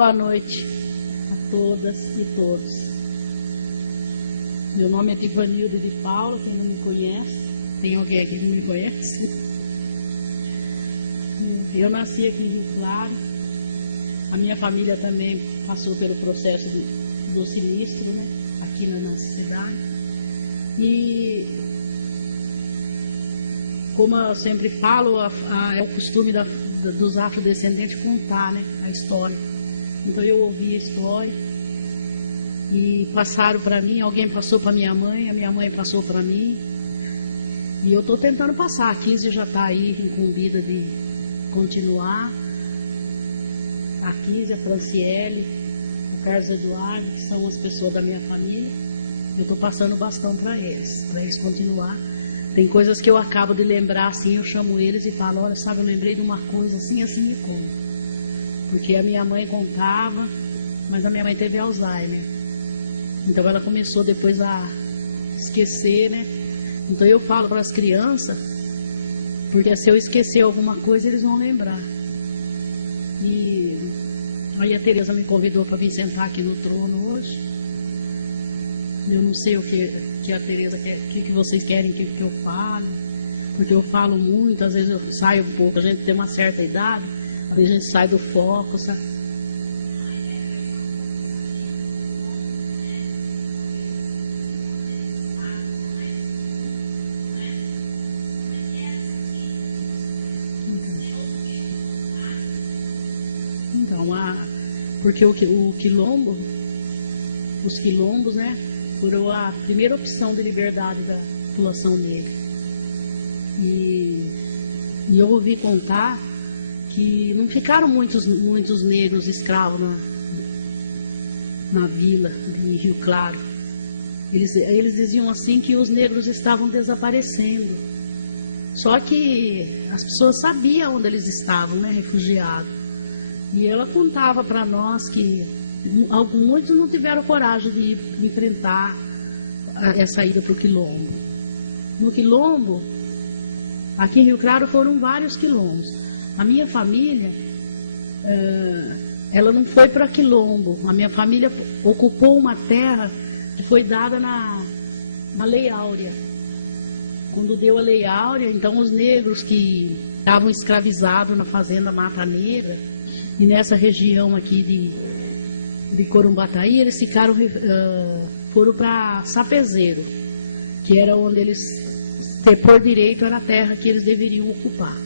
Boa noite a todas e todos. Meu nome é Tivanilda de Paula, quem não me conhece. Tem alguém aqui que não me conhece? Eu nasci aqui em Rio Claro. A minha família também passou pelo processo do sinistro, né? Aqui na nossa cidade. E como eu sempre falo, é o costume dos afrodescendentes contar, né, a história. Então eu ouvi a história e passaram para mim, alguém passou para minha mãe, a minha mãe passou para mim. E eu estou tentando passar. A Kizzy já está aí incumbida de continuar. A Kizzy, a Franciele, o Carlos Eduardo, que são as pessoas da minha família. Eu estou passando o bastão para eles continuar. Tem coisas que eu acabo de lembrar assim, eu chamo eles e falo, olha, sabe, eu lembrei de uma coisa assim, assim me conta. Porque a minha mãe contava, mas a minha mãe teve Alzheimer. Então ela começou depois a esquecer, né? Então eu falo para as crianças, porque se eu esquecer alguma coisa, eles vão lembrar. E aí a Tereza me convidou para vir sentar aqui no trono hoje. Eu não sei o que a Tereza quer, o que vocês querem que eu fale, porque eu falo muito, às vezes eu saio um pouco, a gente tem uma certa idade, às vezes a gente sai do foco, sabe? Então, porque o quilombo, os quilombos, né, foram a primeira opção de liberdade da população negra. E eu ouvi contar que não ficaram muitos negros escravos na vila de Rio Claro. Eles diziam assim que os negros estavam desaparecendo. Só que as pessoas sabiam onde eles estavam, né, refugiados. E ela contava para nós que muitos não tiveram coragem de enfrentar essa ida para o quilombo. No quilombo, aqui em Rio Claro foram vários quilombos. A minha família, ela não foi para quilombo. A minha família ocupou uma terra que foi dada na Lei Áurea. Quando deu a Lei Áurea, então os negros que estavam escravizados na fazenda Mata Negra, e nessa região aqui de Corumbataí, eles foram para Sapezeiro, que era onde eles, por direito, era a terra que eles deveriam ocupar.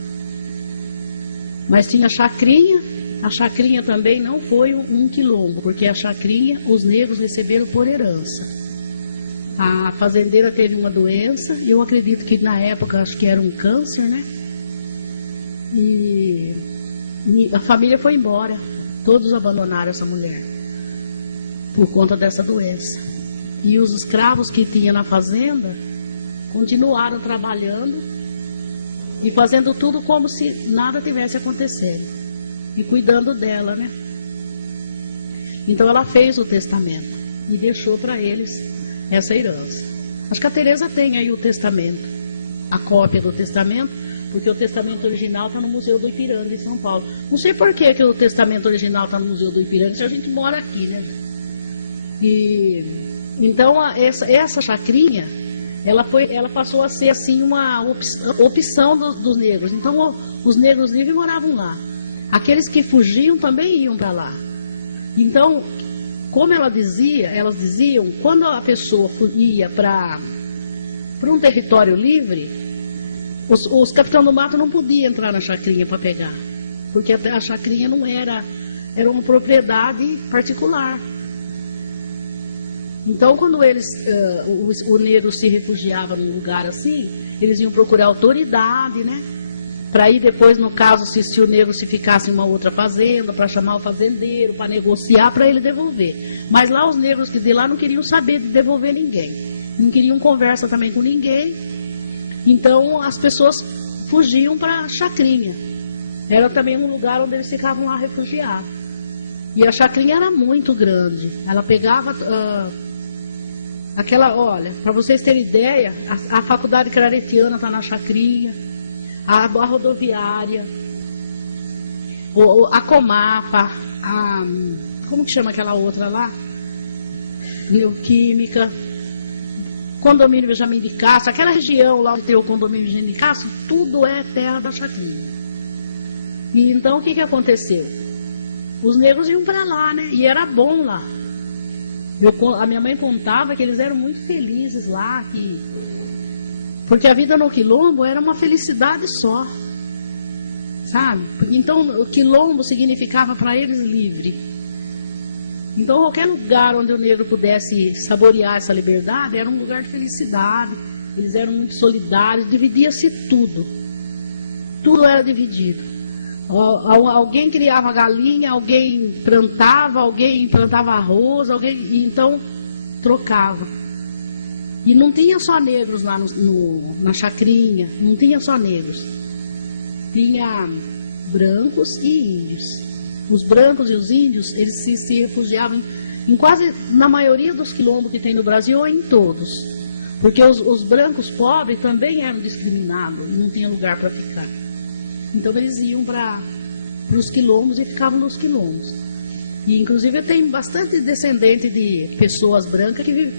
Mas tinha a chacrinha também não foi um quilombo, porque a chacrinha os negros receberam por herança. A fazendeira teve uma doença, eu acredito que na época, acho que era um câncer, né? E a família foi embora, todos abandonaram essa mulher por conta dessa doença. E os escravos que tinha na fazenda continuaram trabalhando e fazendo tudo como se nada tivesse acontecendo e cuidando dela, né? Então ela fez o testamento e deixou para eles essa herança. Acho que a Tereza tem aí o testamento, a cópia do testamento, porque o testamento original está no Museu do Ipiranga, em São Paulo. Não sei por que o testamento original está no Museu do Ipiranga, se a gente mora aqui, né? E então essa chacrinha, ela passou a ser assim uma opção dos negros. Então os negros livres moravam lá. Aqueles que fugiam também iam para lá. Então, como elas diziam, quando a pessoa ia para um território livre, os capitães do mato não podiam entrar na chacrinha para pegar, porque a chacrinha não era uma propriedade particular. Então, quando o negro se refugiava num lugar assim, eles iam procurar autoridade, né? Para ir depois, no caso, se o negro se ficasse em uma outra fazenda, para chamar o fazendeiro, para negociar, para ele devolver. Mas lá os negros que de lá não queriam saber de devolver ninguém, não queriam conversa também com ninguém. Então as pessoas fugiam para a chacrinha. Era também um lugar onde eles ficavam lá refugiados. E a chacrinha era muito grande. Ela pegava olha, para vocês terem ideia, a faculdade claretiana está na chacrinha, a rodoviária, A Comapa, como que chama aquela outra lá? Bioquímica, condomínio Benjamin de Castro, aquela região lá onde tem o condomínio Benjamin de Castro, tudo é terra da chacrinha. E então o que aconteceu? Os negros iam para lá, né? E era bom lá. A minha mãe contava que eles eram muito felizes lá, porque a vida no quilombo era uma felicidade só, sabe? Então o quilombo significava para eles livre. Então qualquer lugar onde o negro pudesse saborear essa liberdade era um lugar de felicidade. Eles eram muito solidários, dividia-se tudo. Tudo era dividido. Alguém criava galinha, alguém plantava arroz, então trocava. E não tinha só negros lá na chacrinha, não tinha só negros. Tinha brancos e índios. Os brancos e os índios, eles se refugiavam em quase, na maioria dos quilombos que tem no Brasil, ou em todos. Porque os brancos pobres também eram discriminados, não tinha lugar para ficar. Então eles iam para os quilombos e ficavam nos quilombos. E inclusive eu tenho bastante descendente de pessoas brancas que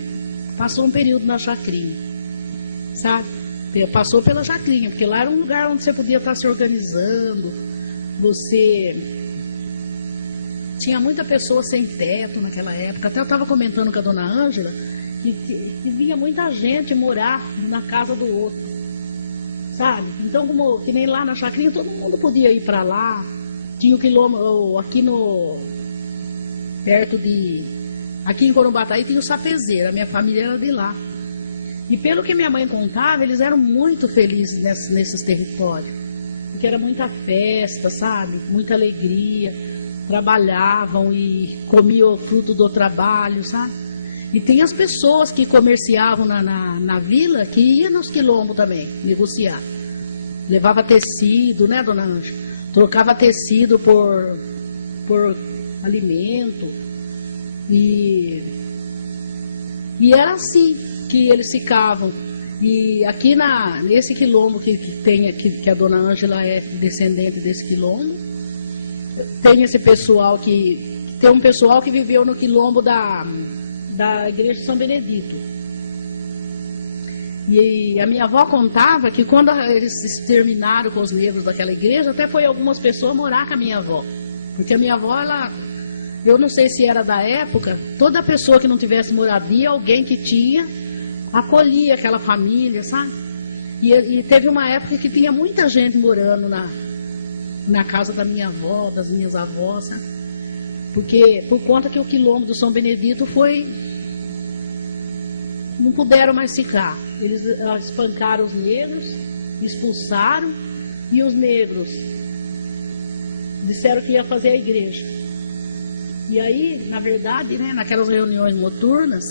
passou um período na chacrinha, sabe? Passou pela chacrinha, porque lá era um lugar onde você podia estar se organizando, você tinha muita pessoa sem teto naquela época. Até eu estava comentando com a dona Ângela que vinha muita gente morar na casa do outro, sabe? Então, que nem lá na chacrinha, todo mundo podia ir para lá. Tinha o quilômetro aqui aqui em Corumbataí tinha o Sapezeiro, a minha família era de lá. E pelo que minha mãe contava, eles eram muito felizes nesses territórios, porque era muita festa, sabe? Muita alegria, trabalhavam e comiam o fruto do trabalho, sabe? E tem as pessoas que comerciavam na vila, que iam nos quilombos também, negociar. Levava tecido, né, dona Ângela? Trocava tecido por alimento. E era assim que eles ficavam. E aqui nesse quilombo que tem aqui, que a dona Ângela é descendente desse quilombo, tem esse pessoal tem um pessoal que viveu no quilombo da igreja de São Benedito. E a minha avó contava que quando eles se terminaram com os negros daquela igreja, até foi algumas pessoas morar com a minha avó. Porque a minha avó, eu não sei se era da época, toda pessoa que não tivesse moradia, alguém que tinha, acolhia aquela família, sabe? E teve uma época que tinha muita gente morando na casa da minha avó, das minhas avós, sabe? Porque por conta que o quilombo do São Benedito não puderam mais ficar. Eles espancaram os negros, expulsaram, e os negros disseram que ia fazer a igreja. E aí, na verdade, né, naquelas reuniões noturnas,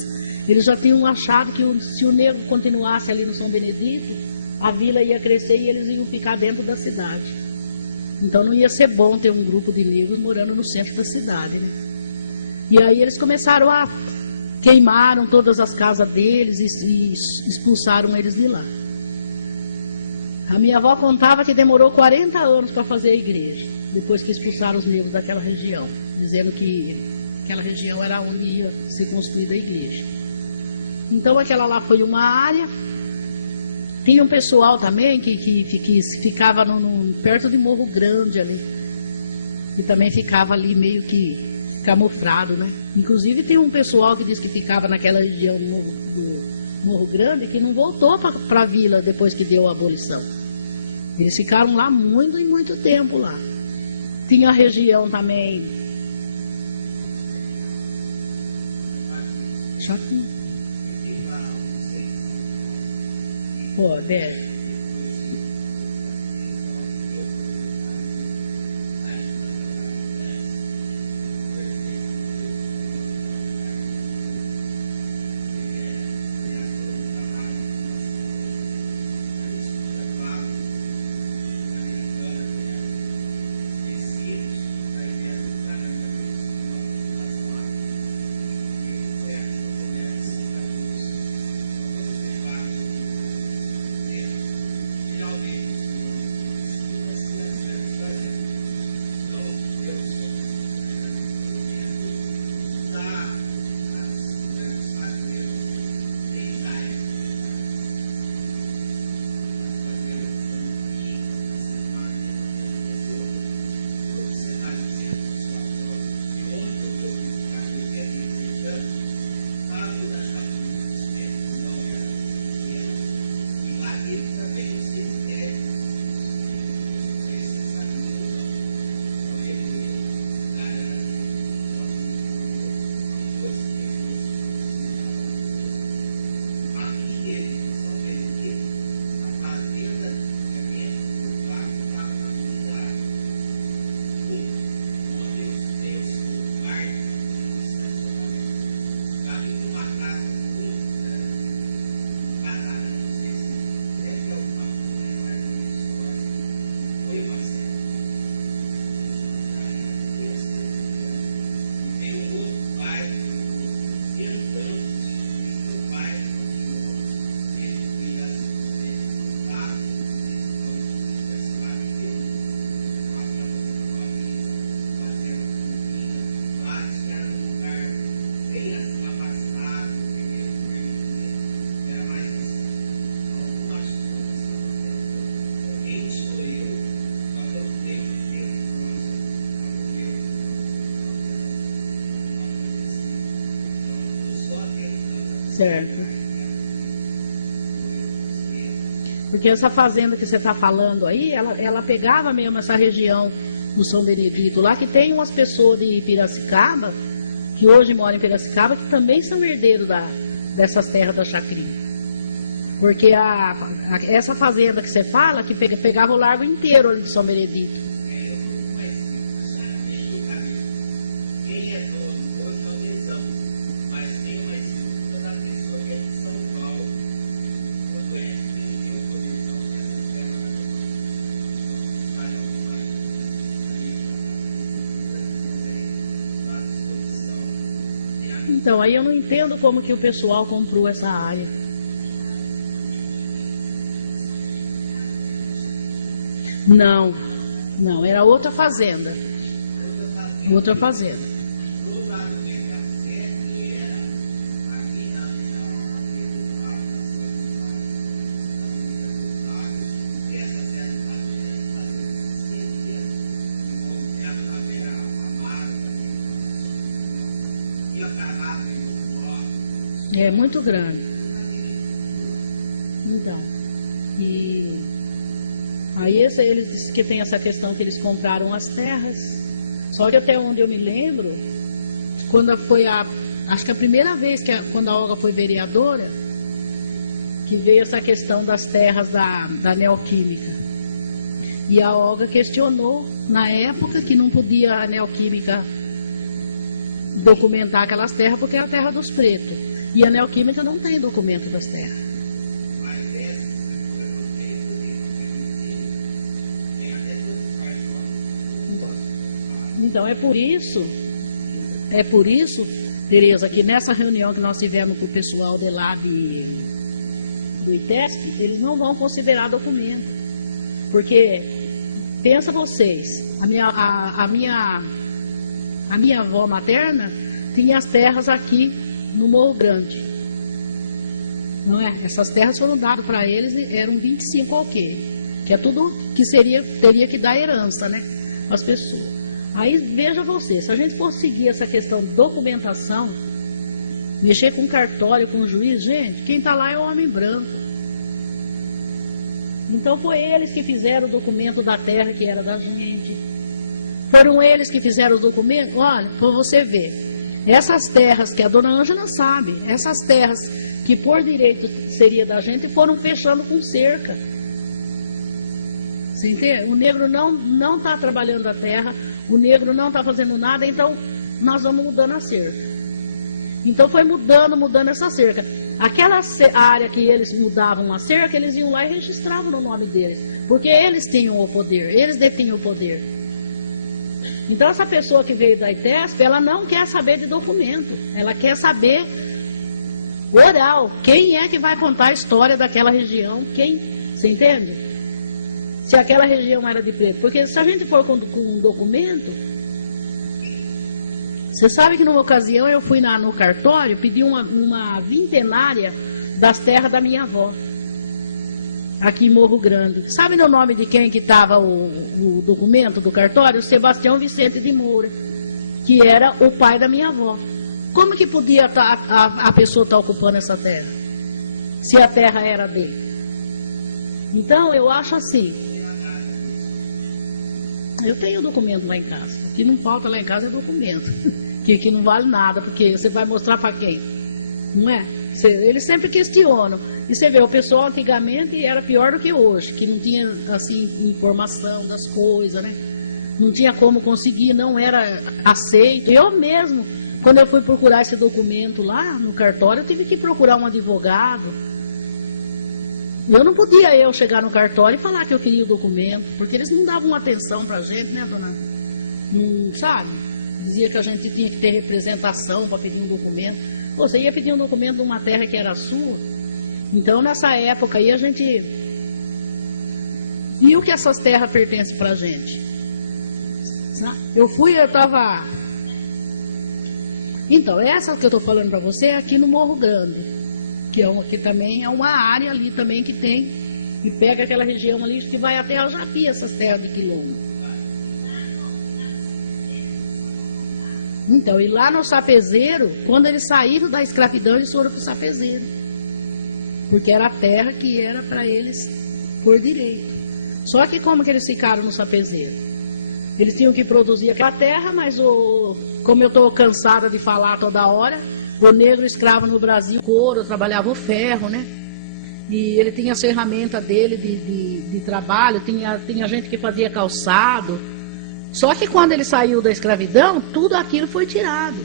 eles já tinham achado que se o negro continuasse ali no São Benedito, a vila ia crescer e eles iam ficar dentro da cidade. Então não ia ser bom ter um grupo de negros morando no centro da cidade, né? E aí eles começaram queimaram todas as casas deles e expulsaram eles de lá. A minha avó contava que demorou 40 anos para fazer a igreja, depois que expulsaram os negros daquela região, dizendo que aquela região era onde ia ser construída a igreja. Então aquela lá foi uma área. Tinha um pessoal também que ficava perto de Morro Grande ali, e também ficava ali meio que camuflado, né? Inclusive tem um pessoal que diz que ficava naquela região do Morro Grande que não voltou para a vila depois que deu a abolição. Eles ficaram lá muito e muito tempo lá. Tinha a região também. Chatinho. Pô, desce. Certo. Porque essa fazenda que você está falando aí, ela pegava mesmo essa região do São Benedito lá, que tem umas pessoas de Piracicaba, que hoje moram em Piracicaba, que também são herdeiros dessas terras da Chacrinha. Porque essa fazenda que você fala, que pegava o largo inteiro ali de São Benedito. Então, aí eu não entendo como que o pessoal comprou essa área. Não, não, era outra fazenda. Outra fazenda. É muito grande. Então, e aí eles que tem essa questão que eles compraram as terras. Só que até onde eu me lembro, quando foi acho que a primeira vez quando a Olga foi vereadora, que veio essa questão das terras da Neoquímica. E a Olga questionou na época que não podia a Neoquímica documentar aquelas terras porque era a terra dos pretos. E a Neoquímica não tem documento das terras. Então é por isso, Tereza, que nessa reunião que nós tivemos com o pessoal de lá do ITESP, eles não vão considerar documento. Porque, pensa vocês, a minha avó materna tinha as terras aqui no Morro Grande. Não é? Essas terras foram dadas para eles e eram 25 alqueires, que é tudo que teria que dar herança, né, às pessoas. Aí veja você, se a gente for seguir essa questão de documentação, mexer com cartório, com juiz, gente, quem está lá é o homem branco. Então foi eles que fizeram o documento da terra que era da gente. Foram eles que fizeram os documentos. Olha, para você ver, essas terras que a dona Ângela sabe, essas terras que por direito seria da gente, foram fechando com cerca. Você entende? O negro não está trabalhando a terra, o negro não está fazendo nada, então nós vamos mudando a cerca. Então foi mudando essa cerca. Aquela área que eles mudavam a cerca, eles iam lá e registravam no nome deles, porque eles tinham o poder, eles detinham o poder. Então essa pessoa que veio da ITESP, ela não quer saber de documento, ela quer saber oral, quem é que vai contar a história daquela região, você entende? Se aquela região era de preto, porque se a gente for com um documento, você sabe que numa ocasião eu fui no cartório, pedi uma vintenária das terras da minha avó, aqui em Morro Grande. Sabe o nome de quem que estava o documento do cartório? Sebastião Vicente de Moura, que era o pai da minha avó. Como que podia a pessoa estar ocupando essa terra, se a terra era dele? Então eu acho assim, eu tenho documento lá em casa, o que não falta lá em casa é documento, que não vale nada, porque você vai mostrar para quem? Não é? Eles sempre questionam. E você vê, o pessoal antigamente era pior do que hoje, que não tinha assim informação das coisas, né? Não tinha como conseguir, não era aceito. Eu mesmo, quando eu fui procurar esse documento lá no cartório, eu tive que procurar um advogado. Eu não podia chegar no cartório e falar que eu queria o documento, porque eles não davam atenção pra gente, né, dona? Não, sabe? Dizia que a gente tinha que ter representação para pedir um documento. Você ia pedir um documento de uma terra que era sua. Então, nessa época aí, a gente viu que essas terras pertencem pra gente. Eu estava... Então, essa que eu estou falando para você é aqui no Morro Grande, que também é uma área ali também que tem, que pega aquela região ali que vai até a Japi, essas terras de quilômetro. Então, e lá no sapezeiro, quando eles saíram da escravidão, eles foram para o sapezeiro. Porque era a terra que era para eles por direito. Só que como que eles ficaram no sapezeiro? Eles tinham que produzir aquela terra, mas como eu estou cansada de falar toda hora, o negro escravo no Brasil, couro, trabalhava o ferro, né? E ele tinha as ferramentas dele de trabalho, tinha gente que fazia calçado. Só que quando ele saiu da escravidão, tudo aquilo foi tirado.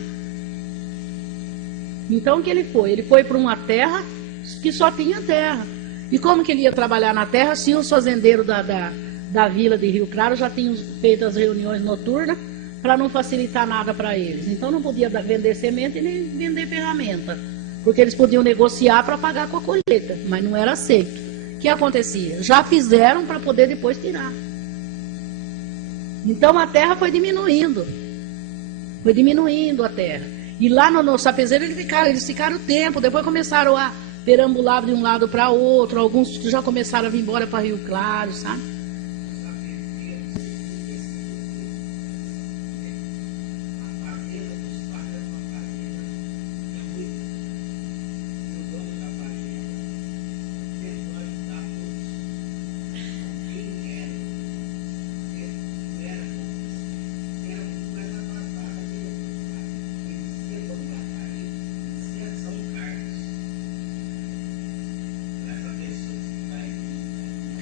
Então o que ele foi? Ele foi para uma terra que só tinha terra. E como que ele ia trabalhar na terra se os fazendeiros da vila de Rio Claro já tinham feito as reuniões noturnas para não facilitar nada para eles? Então não podia vender semente e nem vender ferramenta, porque eles podiam negociar para pagar com a colheita, mas não era aceito. O que acontecia? Já fizeram para poder depois tirar. Então a terra foi diminuindo a terra. E lá no sapezeiro eles ficaram tempo, depois começaram a perambular de um lado para outro, alguns já começaram a vir embora para Rio Claro, sabe?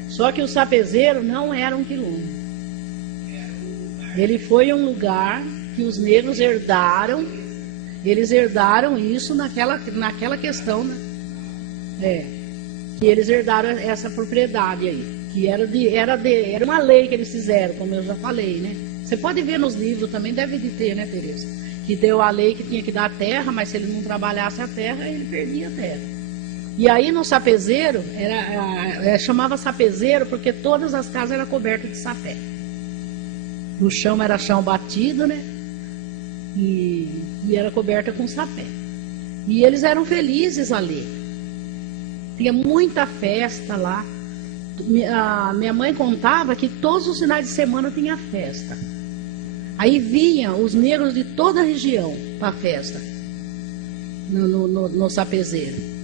Só que o sapezeiro não era um quilombo. Ele foi um lugar que os negros herdaram. Eles herdaram isso naquela questão, né? Que eles herdaram essa propriedade aí. Que era uma lei que eles fizeram, como eu já falei, né? Você pode ver nos livros também, deve de ter, né, Tereza? Que deu a lei que tinha que dar terra, mas se ele não trabalhasse a terra, ele perdia a terra. E aí no sapezeiro, chamava sapezeiro porque todas as casas eram cobertas de sapé. O chão era chão batido, né? E era coberta com sapé. E eles eram felizes ali. Tinha muita festa lá. Minha mãe contava que todos os finais de semana tinha festa. Aí vinham os negros de toda a região para a festa. No sapezeiro.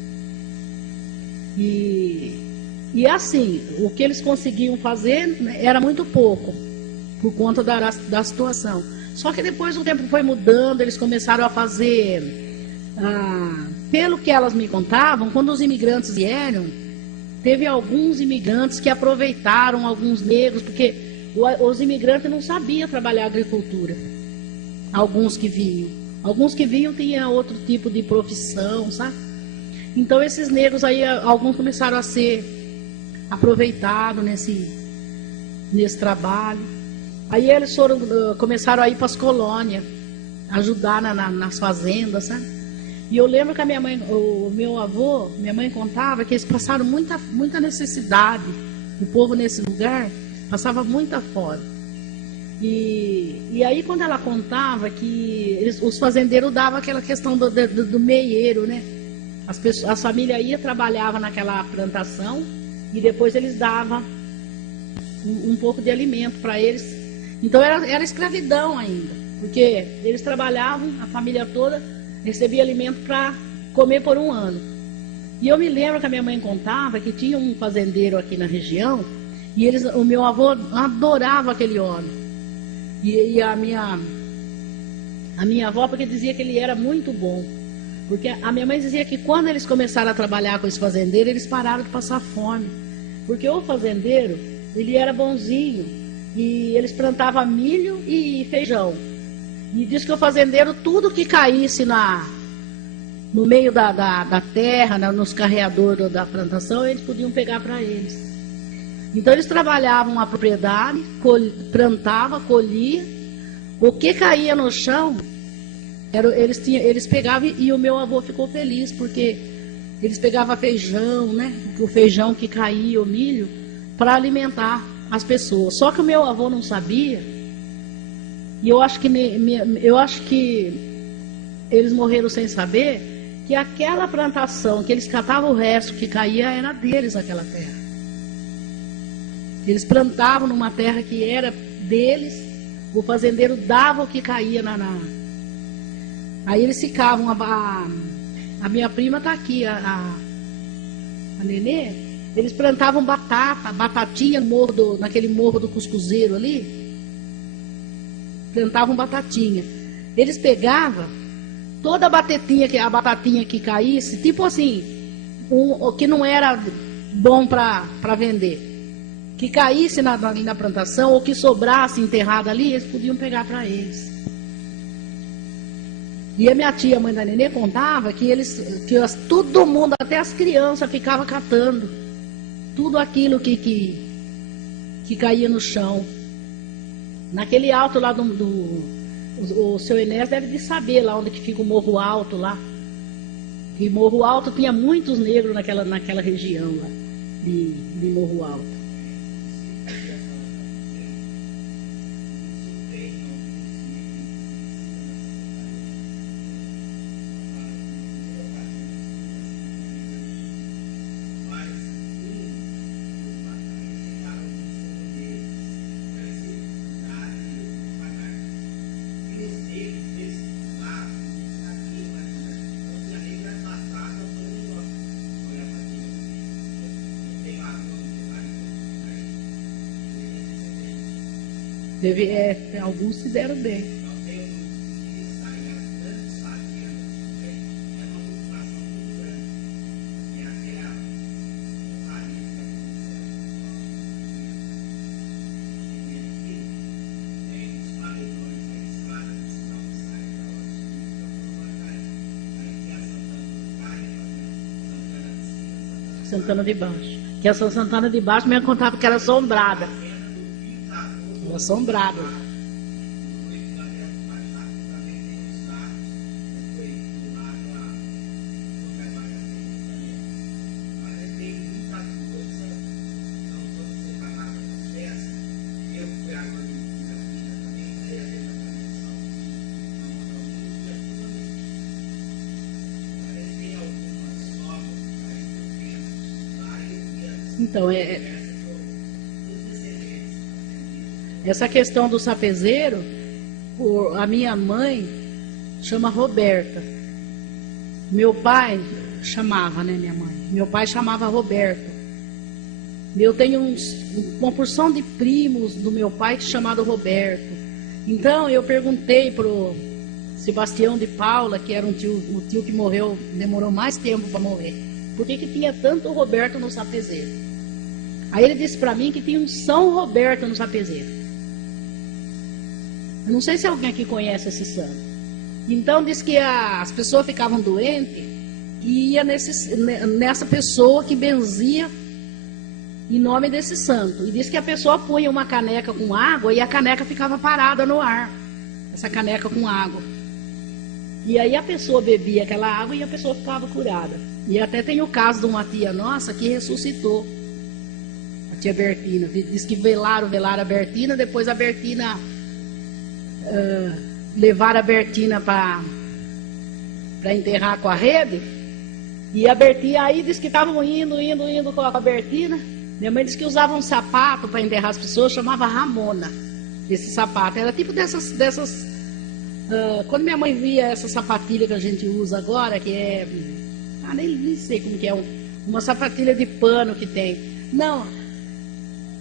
E assim, o que eles conseguiam fazer era muito pouco, por conta da situação. Só que depois o tempo foi mudando, eles começaram a fazer, pelo que elas me contavam, quando os imigrantes vieram, teve alguns imigrantes que aproveitaram alguns negros, porque os imigrantes não sabiam trabalhar agricultura. Alguns que vinham tinham outro tipo de profissão, sabe? Então esses negros aí, alguns começaram a ser aproveitados nesse trabalho. Aí eles começaram a ir para as colônias, ajudar nas fazendas, sabe? E eu lembro que a minha mãe contava que eles passaram muita necessidade. O povo nesse lugar passava muita fome. E aí quando ela contava que os fazendeiros davam aquela questão do meieiro, né? As famílias iam, trabalhavam naquela plantação e depois eles davam um pouco de alimento para eles. Então era escravidão ainda, porque eles trabalhavam, a família toda recebia alimento para comer por um ano. E eu me lembro que a minha mãe contava que tinha um fazendeiro aqui na região e o meu avô adorava aquele homem. E a minha avó, porque dizia que ele era muito bom. Porque a minha mãe dizia que quando eles começaram a trabalhar com esse fazendeiro, eles pararam de passar fome. Porque o fazendeiro, ele era bonzinho. E eles plantavam milho e feijão. E diz que o fazendeiro, tudo que caísse no meio da terra, nos carreadores da plantação, eles podiam pegar para eles. Então eles trabalhavam a propriedade, plantavam, colhiam. O que caía no chão... Eles pegavam e o meu avô ficou feliz, porque eles pegavam feijão, né? O feijão que caía, o milho, para alimentar as pessoas. Só que o meu avô não sabia, e eu acho que eles morreram sem saber, que aquela plantação, que eles catavam o resto que caía, era deles aquela terra. Eles plantavam numa terra que era deles, o fazendeiro dava o que caía Aí eles ficavam, a minha prima está aqui, a Nenê, eles plantavam batatinha no morro naquele morro do Cuscuzeiro ali, plantavam batatinha. Eles pegavam toda a batatinha que caísse, tipo assim, que não era bom para vender, que caísse ali na plantação, ou que sobrasse enterrada ali, eles podiam pegar para eles. E a minha tia, mãe da Nenê, contava que todo mundo, até as crianças, ficava catando tudo aquilo que caía no chão. Naquele alto lá o seu Enéas deve de saber lá onde que fica o Morro Alto lá. E Morro Alto tinha muitos negros naquela região lá de Morro Alto. Alguns se deram bem. Santana de Baixo. Que essa Santana de Baixo me contava que era assombrada. Assombrado. Então, essa questão do sapezeiro, a minha mãe chama Roberta. Meu pai chamava, né, minha mãe? Meu pai chamava Roberto. Eu tenho uma porção de primos do meu pai chamado Roberto. Então, eu perguntei pro Sebastião de Paula, que era o tio que morreu, demorou mais tempo para morrer, por que tinha tanto Roberto no sapezeiro? Aí ele disse para mim que tinha um São Roberto no sapezeiro. Eu não sei se alguém aqui conhece esse santo. Então diz que as pessoas ficavam doentes e ia nessa pessoa que benzia em nome desse santo. E diz que a pessoa punha uma caneca com água e a caneca ficava parada no ar. Essa caneca com água. E aí a pessoa bebia aquela água e a pessoa ficava curada. E até tem o caso de uma tia nossa que ressuscitou. A tia Bertina. Diz que velaram a Bertina, depois a Bertina... levaram a Bertina para enterrar com a rede. E a Bertina aí disse que estavam indo com a Bertina. Minha mãe disse que usava um sapato para enterrar as pessoas, chamava Ramona. Esse sapato era tipo dessas quando minha mãe via essa sapatilha que a gente usa agora, que é nem sei como que é, uma sapatilha de pano que tem.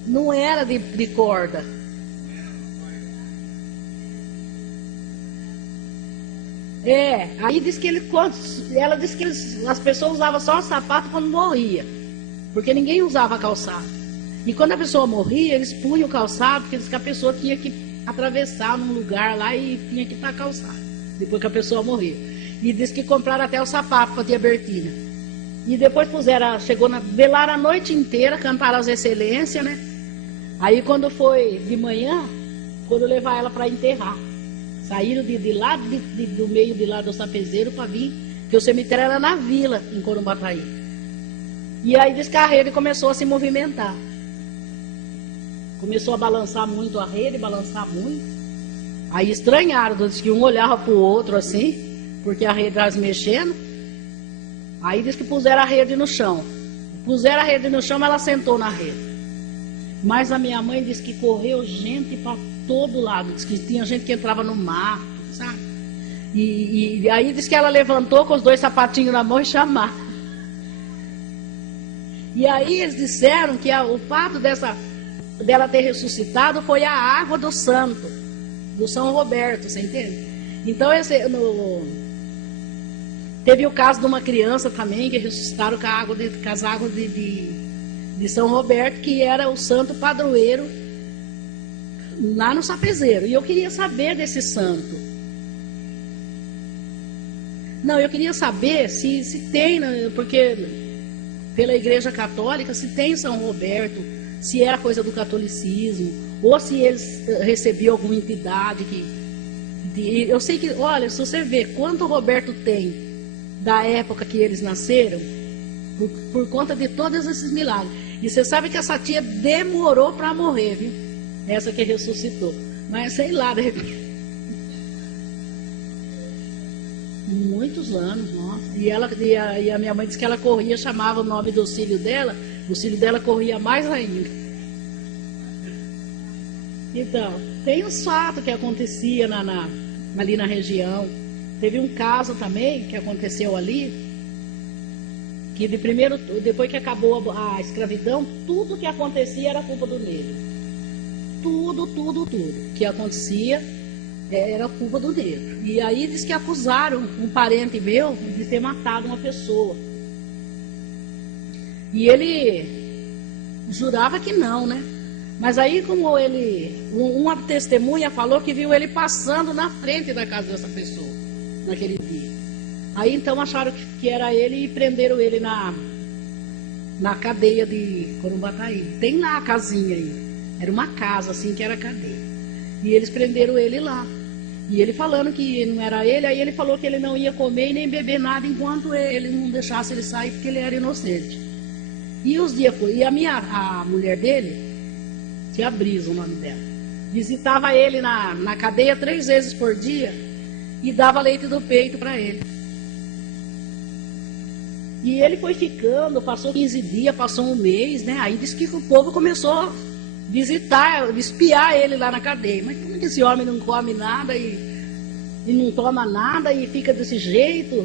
Não era de corda. Aí diz que ela disse que as pessoas usavam só o sapato quando morria, porque ninguém usava calçado. E quando a pessoa morria, eles punham o calçado, porque diz que a pessoa tinha que atravessar num lugar lá e tinha que estar calçado, depois que a pessoa morria. E diz que compraram até o sapato para a tia Bertina. E depois velaram a noite inteira, cantaram as excelências, né? Aí quando foi de manhã, quando levar ela para enterrar, saíram de lá, do meio de lá do sapezeiro para vir, que o cemitério era na vila, em Corumbataí. E aí diz que a rede começou a se movimentar. Começou a balançar muito a rede, balançar muito. Aí estranharam, diz que um olhava para o outro assim, porque a rede estava se mexendo. Aí diz que puseram a rede no chão. Puseram a rede no chão, ela sentou na rede. Mas a minha mãe disse que correu gente para todo lado. Diz que tinha gente que entrava no mato, sabe? E aí diz que ela levantou com os 2 sapatinhos na mão e chamar. E aí eles disseram que o fato dela ter ressuscitado foi a água do santo, do São Roberto, você entende? Então teve o caso de uma criança também que ressuscitaram com as águas de São Roberto, que era o santo padroeiro lá no Sapezeiro. E eu queria saber desse santo. Não, eu queria saber se tem, porque pela Igreja Católica, se tem São Roberto, se era coisa do catolicismo, ou se eles recebiam alguma entidade eu sei que, olha, se você vê quanto Roberto tem da época que eles nasceram, por conta de todos esses milagres. E você sabe que essa tia demorou para morrer, viu? Essa que ressuscitou. Mas sei lá, de repente. Muitos anos, nossa. E a minha mãe disse que ela corria, chamava o nome do filho dela, o filho dela corria mais ainda. Então, tem uns fatos que acontecia ali na região. Teve um caso também que aconteceu ali, que depois que acabou a escravidão, tudo que acontecia era culpa do negro. Tudo que acontecia era culpa do negro. E aí diz que acusaram um parente meu de ter matado uma pessoa. E ele jurava que não, né? Mas aí como uma testemunha falou que viu ele passando na frente da casa dessa pessoa, naquele dia. Aí então acharam que era ele e prenderam ele na cadeia de Corumbataí. Tem lá a casinha aí. Era uma casa assim que era cadeia. E eles prenderam ele lá. E ele falando que não era ele, aí ele falou que ele não ia comer e nem beber nada enquanto ele não deixasse ele sair, porque ele era inocente. E os dias foi. E a mulher dele, tia Brisa, o nome dela, visitava ele na cadeia 3 vezes por dia e dava leite do peito para ele. E ele foi ficando, passou 15 dias, passou um mês, né? Aí disse que o povo começou a visitar, espiar ele lá na cadeia. Mas como que esse homem não come nada e não toma nada e fica desse jeito?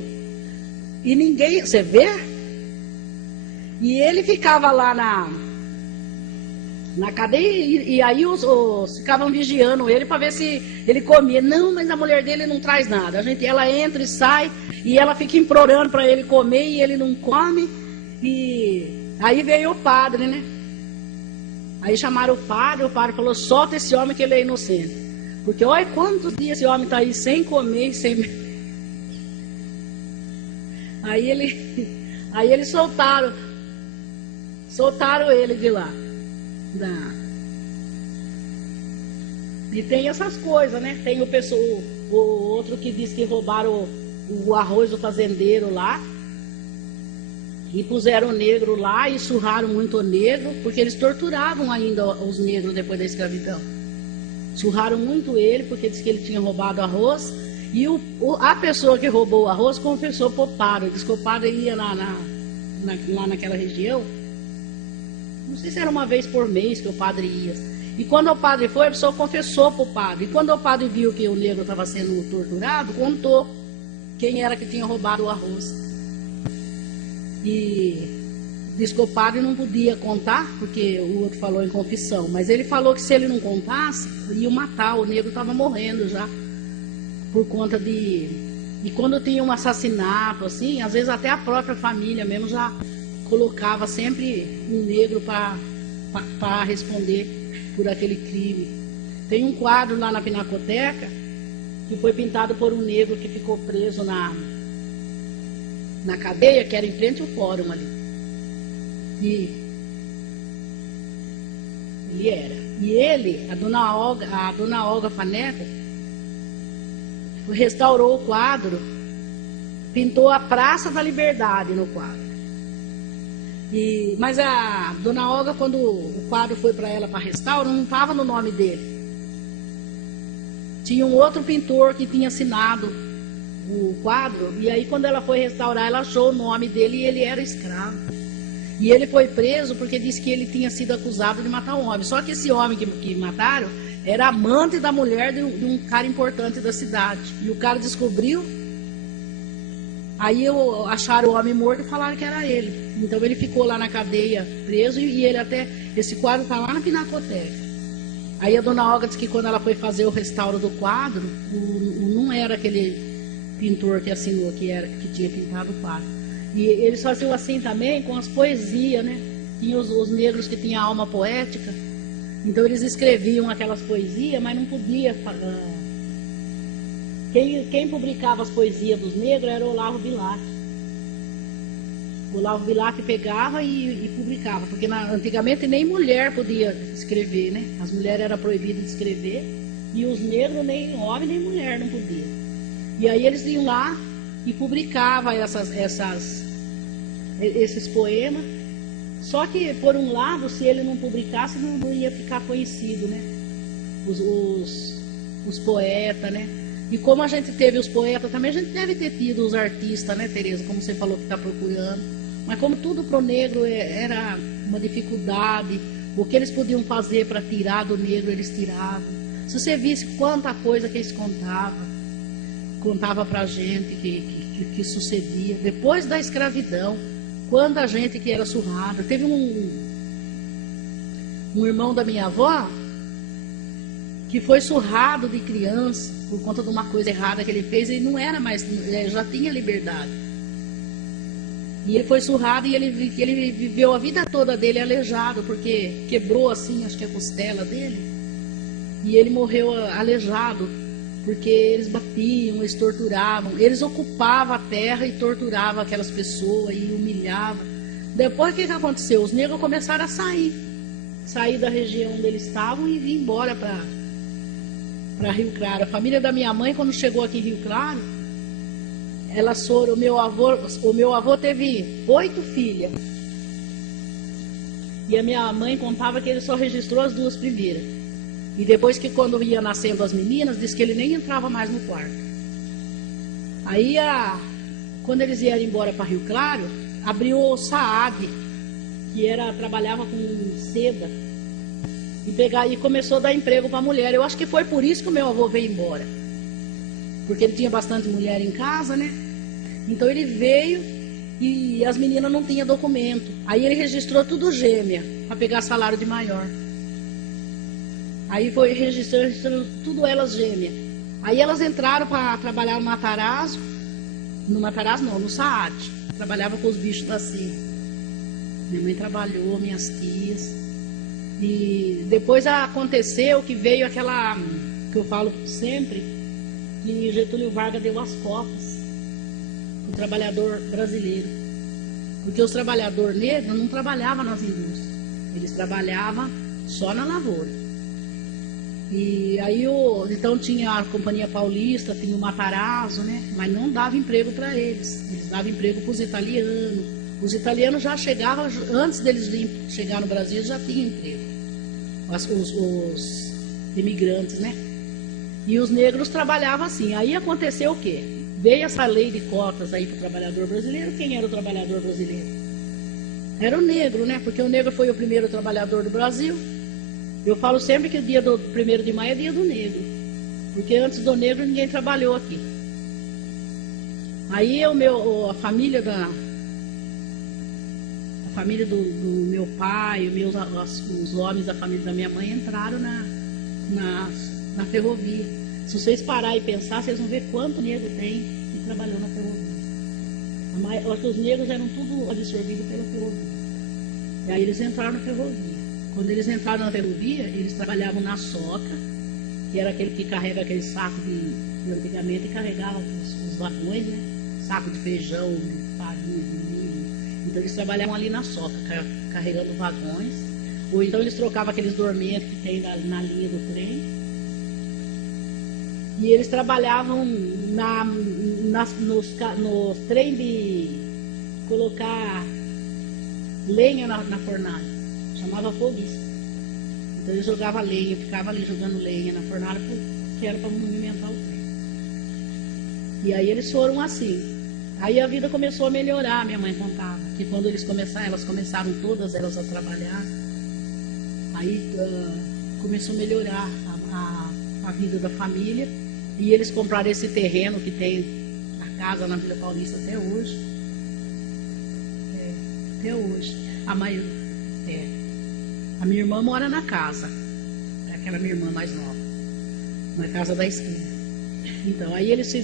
E ninguém, você vê? E ele ficava lá na cadeia e aí os ficavam vigiando ele para ver se ele comia. Não, mas a mulher dele não traz nada. Ela entra e sai e ela fica implorando para ele comer e ele não come. E aí veio o padre, né? Aí chamaram o padre falou: solta esse homem que ele é inocente. Porque olha quantos dias esse homem está aí sem comer e sem. Aí eles soltaram ele de lá. E tem essas coisas, né? Tem o outro que diz que roubaram o arroz do fazendeiro lá e puseram o negro lá e surraram muito o negro, porque eles torturavam ainda os negros depois da escravidão. Surraram muito ele porque diz que ele tinha roubado arroz e a pessoa que roubou o arroz confessou para o padre. Diz que o padre ia lá naquela região. Não sei se era uma vez por mês que o padre ia. E quando o padre foi, a pessoa confessou para o padre. E quando o padre viu que o negro estava sendo torturado, contou quem era que tinha roubado o arroz. E disse que o padre não podia contar, porque o outro falou em confissão. Mas ele falou que se ele não contasse, ia matar. O negro estava morrendo já. Por conta de... E quando tinha um assassinato, assim, às vezes até a própria família mesmo já colocava sempre um negro para responder por aquele crime. Tem um quadro lá na Pinacoteca que foi pintado por um negro que ficou preso na cadeia, que era em frente ao fórum ali. E ele era. E ele, a dona Olga Faneca, restaurou o quadro, pintou a Praça da Liberdade no quadro. Mas a dona Olga, quando o quadro foi para ela para restaurar, não estava no nome dele. Tinha um outro pintor que tinha assinado o quadro, e aí quando ela foi restaurar, ela achou o nome dele e ele era escravo. E ele foi preso porque disse que ele tinha sido acusado de matar um homem. Só que esse homem que mataram era amante da mulher de um cara importante da cidade. E o cara descobriu. Aí acharam o homem morto e falaram que era ele. Então ele ficou lá na cadeia preso e ele até... Esse quadro está lá na Pinacoteca. Aí a dona Olga disse que quando ela foi fazer o restauro do quadro, não era aquele pintor que assinou que tinha pintado o quadro. E eles faziam assim também com as poesias, né? Tinha os negros que tinham alma poética. Então eles escreviam aquelas poesias, mas não podia... Quem publicava as poesias dos negros era o Olavo Bilac. O Olavo Bilac pegava e publicava, porque antigamente nem mulher podia escrever, né? As mulheres eram proibidas de escrever, e os negros nem homem nem mulher não podia. E aí eles iam lá e publicavam esses poemas. Só que, por um lado, se ele não publicasse, não ia ficar conhecido, né? Os poetas, né? E como a gente teve os poetas, também a gente deve ter tido os artistas, né, Tereza? Como você falou que está procurando. Mas como tudo para o negro era uma dificuldade, o que eles podiam fazer para tirar do negro, eles tiravam. Se você visse quanta coisa que eles contava para a gente que sucedia. Depois da escravidão, quando a gente que era surrada. Teve um irmão da minha avó que foi surrado de criança por conta de uma coisa errada que ele fez. Ele não era mais, ele já tinha liberdade. E ele foi surrado e ele viveu a vida toda dele aleijado, porque quebrou assim, acho que a costela dele. E ele morreu aleijado, porque eles batiam, eles torturavam. Eles ocupavam a terra e torturavam aquelas pessoas e humilhavam. Depois o que aconteceu? Os negros começaram a sair da região onde eles estavam e vir embora para Rio Claro. A família da minha mãe, quando chegou aqui em Rio Claro, elas foram, o meu avô teve 8 filhas. E a minha mãe contava que ele só registrou as 2 primeiras. E depois que quando ia nascendo as meninas, disse que ele nem entrava mais no quarto. Aí, quando eles vieram embora para Rio Claro, abriu o Saad, que trabalhava com seda. E começou a dar emprego para a mulher. Eu acho que foi por isso que o meu avô veio embora. Porque ele tinha bastante mulher em casa, né? Então ele veio e as meninas não tinham documento. Aí ele registrou tudo gêmea, para pegar salário de maior. Aí foi registrando tudo elas gêmeas. Aí elas entraram para trabalhar no Matarazzo. No Matarazzo não, no Saad. Trabalhava com os bichos da cerca. Minha mãe trabalhou, minhas tias. E depois aconteceu que veio aquela, que eu falo sempre, que Getúlio Vargas deu as cotas para o trabalhador brasileiro. Porque os trabalhadores negros não trabalhavam nas indústrias. Eles trabalhavam só na lavoura. E aí então tinha a Companhia Paulista, tinha o Matarazzo, né? Mas não dava emprego para eles. Eles davam emprego para os italianos. Os italianos já chegavam, antes deles chegar no Brasil, já tinham emprego. Os imigrantes, né? E os negros trabalhavam assim. Aí aconteceu o quê? Veio essa lei de cotas aí para o trabalhador brasileiro. Quem era o trabalhador brasileiro? Era o negro, né? Porque o negro foi o primeiro trabalhador do Brasil. Eu falo sempre que o dia do 1º de maio é dia do negro. Porque antes do negro ninguém trabalhou aqui. Aí a família do meu pai, os homens da família da minha mãe entraram na ferrovia. Se vocês pararem e pensar, vocês vão ver quanto negro tem que trabalhou na ferrovia. Os negros eram tudo absorvidos pela ferrovia. E aí eles entraram na ferrovia. Quando eles entraram na ferrovia, eles trabalhavam na soca, que era aquele que carrega aquele saco de antigamente, carregava os vagões, né? Saco de feijão, de farinha, de milho. Então eles trabalhavam ali na soca, carregando vagões. Ou então eles trocavam aqueles dormentos que tem na linha do trem. E eles trabalhavam nos trem de colocar lenha na fornalha. Chamava foguista. Então eles jogavam lenha, ficava ali jogando lenha na fornalha, que era para movimentar o trem. E aí eles foram assim. Aí a vida começou a melhorar, minha mãe contava. Que quando elas começaram todas elas a trabalhar, aí começou a melhorar. a vida da família. E eles compraram esse terreno que tem a casa na Vila Paulista até hoje. Até hoje. A minha irmã mora na casa. É aquela minha irmã mais nova. Na casa da esquina. Então, aí eles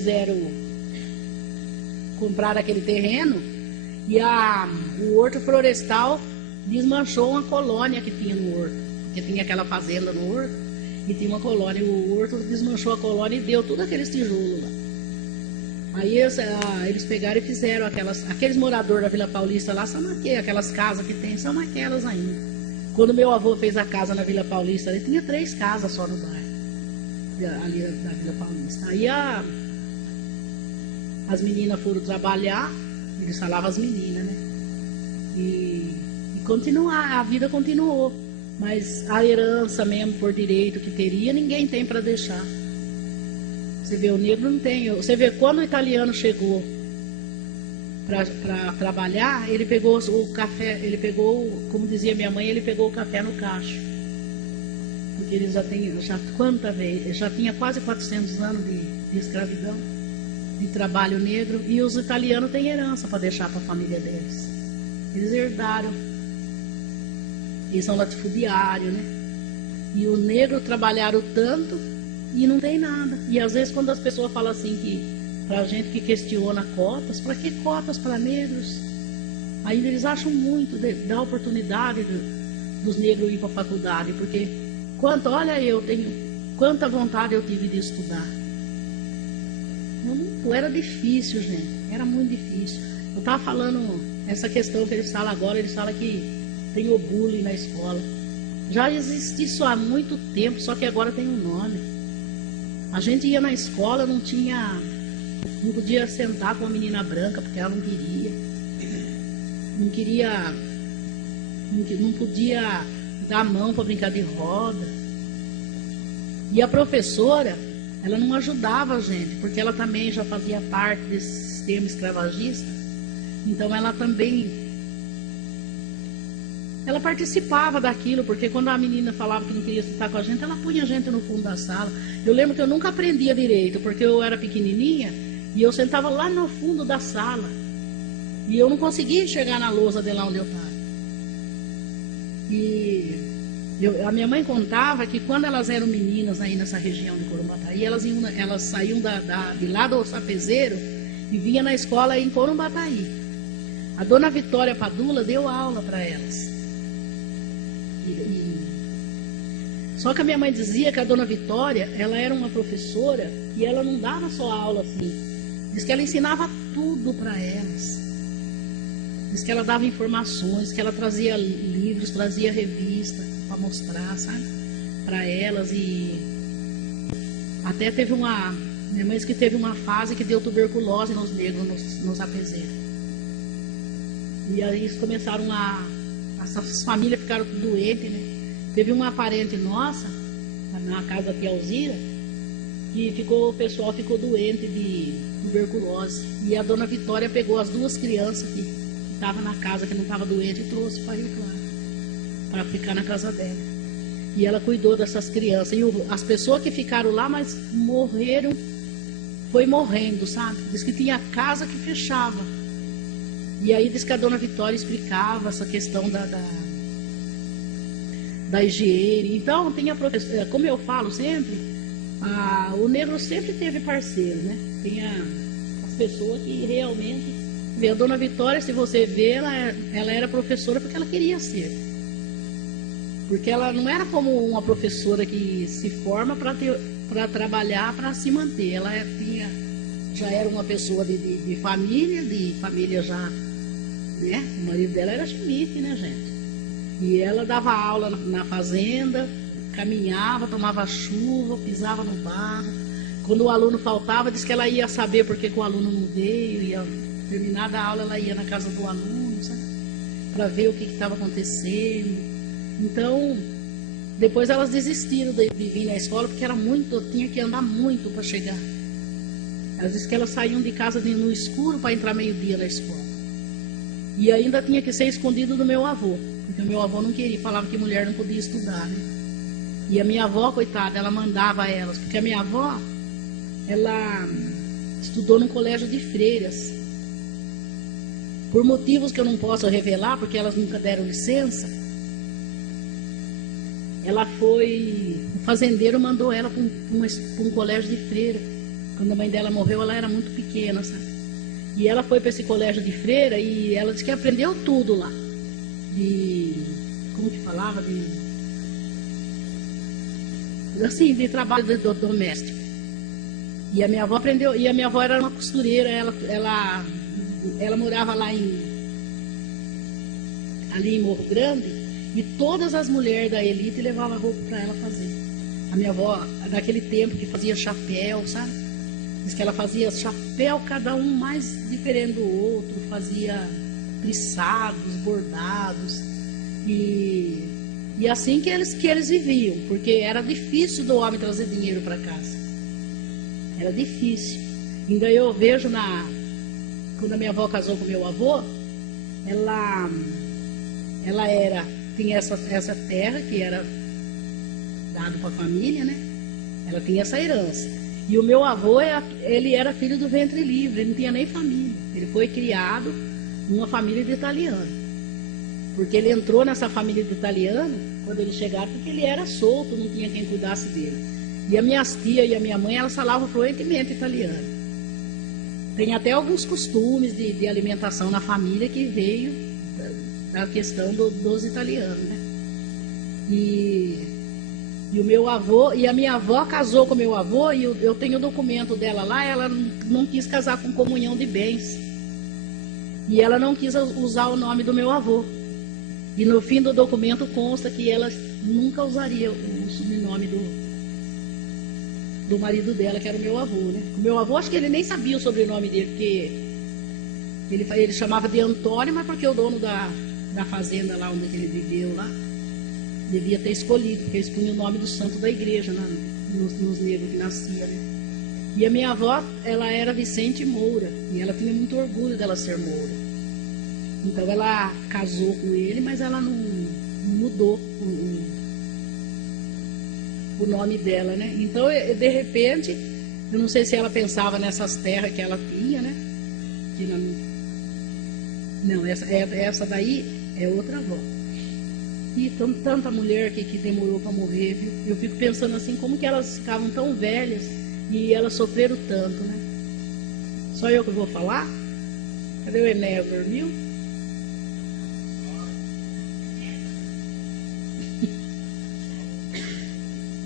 compraram aquele terreno e o horto florestal desmanchou uma colônia que tinha no horto. Porque tinha aquela fazenda no horto e tinha uma colônia. O horto desmanchou a colônia e deu tudo aqueles tijolos lá. Aí eles pegaram e fizeram aqueles moradores da Vila Paulista lá, são aquelas casas que tem, são aquelas ainda. Quando meu avô fez a casa na Vila Paulista, ele tinha 3 casas só no bairro, ali da Vila Paulista. Aí as meninas foram trabalhar, eles falavam as meninas, né? E continuar, a vida continuou. Mas a herança mesmo por direito que teria, ninguém tem para deixar. Você vê, o negro não tem. Você vê, quando o italiano chegou para trabalhar, ele pegou o café, ele pegou, como dizia minha mãe, ele pegou o café no cacho. Porque ele já tinha quase 400 anos de escravidão, de trabalho negro, e os italianos têm herança para deixar para a família deles. Eles herdaram. Eles são latifundiários, né? E o negro trabalharam tanto e não tem nada. E às vezes quando as pessoas falam assim, que pra gente que questiona cotas, para que cotas para negros? Ainda eles acham muito da oportunidade dos negros ir para a faculdade, porque quanta vontade eu tive de estudar. Era difícil, gente, era muito difícil. Eu estava falando essa questão que eles falam agora, eles falam que tem o bullying na escola. Já existe isso há muito tempo, só que agora tem um nome. A gente ia na escola, não podia sentar com uma menina branca, porque ela não podia dar a mão para brincar de roda. E a professora, ela não ajudava a gente, porque ela também já fazia parte desse sistema escravagista. Então ela participava daquilo, porque quando a menina falava que não queria estar com a gente, ela punha a gente no fundo da sala. Eu lembro que eu nunca aprendia direito, porque eu era pequenininha e eu sentava lá no fundo da sala. E eu não conseguia chegar na lousa de lá onde eu estava. E a minha mãe contava que quando elas eram meninas aí nessa região de Corumbataí, elas saíam de lá do Sapezeiro e vinham na escola em Corumbataí. A dona Vitória Padula deu aula para elas. Só que a minha mãe dizia que a dona Vitória, ela era uma professora e ela não dava só aula assim. Diz que ela ensinava tudo para elas. Diz que ela dava informações, que ela trazia livros, trazia revista para mostrar, sabe? Para elas. E até minha mãe disse que teve uma fase que deu tuberculose nos negros, nos apezeiros. E aí eles começaram essas famílias ficaram doentes, né? Teve uma parente nossa, na casa da tia Alzira, que o pessoal ficou doente de tuberculose. E a dona Vitória pegou as 2 crianças que estavam na casa, que não estavam doentes, e trouxe para Rio Claro, para ficar na casa dela. E ela cuidou dessas crianças. E as pessoas que ficaram lá, mas morreram, foi morrendo, sabe? Diz que tinha casa que fechava. E aí diz que a dona Vitória explicava essa questão da higiene. Então, tem a professora, como eu falo sempre, o negro sempre teve parceiro, né? Tem as pessoas que realmente... A dona Vitória, se você vê, ela era professora porque ela queria ser. Porque ela não era como uma professora que se forma para trabalhar, para se manter. Ela já era uma pessoa de família já... Né? O marido dela era Schmidt, né, gente? E ela dava aula na fazenda, caminhava, tomava chuva, pisava no barro. Quando o aluno faltava, disse que ela ia saber porque que o aluno não veio. Ia terminada a aula, ela ia na casa do aluno, sabe? Para ver o que estava acontecendo. Então, depois elas desistiram de vir na escola porque tinha que andar muito para chegar. Elas disseram que elas saíam de casa no escuro para entrar meio-dia na escola. E ainda tinha que ser escondido do meu avô, porque o meu avô não queria, falava que mulher não podia estudar, né? E a minha avó, coitada, ela mandava elas, porque a minha avó, ela estudou num colégio de freiras. Por motivos que eu não posso revelar, porque elas nunca deram licença, ela foi, o fazendeiro mandou ela para um colégio de freira. Quando a mãe dela morreu, ela era muito pequena, sabe? E ela foi para esse colégio de freira e ela disse que aprendeu tudo lá. Como que falava? De trabalho doméstico. E a minha avó aprendeu, e a minha avó era uma costureira, ela morava ali em Morro Grande, e todas as mulheres da elite levavam roupa para ela fazer. A minha avó, naquele tempo que fazia chapéu, sabe? Diz que ela fazia chapéu, cada um mais diferente do outro, fazia trissados, bordados, e assim que eles viviam, porque era difícil do homem trazer dinheiro para casa. Era difícil. Ainda eu vejo quando a minha avó casou com meu avô, ela tinha essa terra que era dado para a família, né? Ela tinha essa herança. E o meu avô, ele era filho do ventre livre, ele não tinha nem família. Ele foi criado numa família de italiano. Porque ele entrou nessa família de italiano quando ele chegava, porque ele era solto, não tinha quem cuidasse dele. E as minhas tias e a minha mãe, elas falavam fluentemente italiano. Tem até alguns costumes de alimentação na família que veio da questão dos italianos, né? E o meu avô, e a minha avó casou com meu avô, e eu tenho o documento dela lá, ela não quis casar com comunhão de bens. E ela não quis usar o nome do meu avô. E no fim do documento consta que ela nunca usaria o sobrenome do marido dela, que era o meu avô, né? O meu avô, acho que ele nem sabia o sobrenome dele, porque ele chamava de Antônio, mas porque o dono da fazenda lá onde ele viveu lá, devia ter escolhido, porque eles punham o nome do santo da igreja nos negros que nasciam, né? E a minha avó, ela era Vicente Moura, e ela tinha muito orgulho dela ser Moura. Então ela casou com ele, mas ela não mudou o nome dela, né? Então, de repente, eu não sei se ela pensava nessas terras que ela tinha, né? Não, essa daí é outra avó. E tanta mulher que demorou para morrer, viu? Eu fico pensando assim, como que elas ficavam tão velhas e elas sofreram tanto, né? Só eu que vou falar? Cadê o Enéas, dormiu?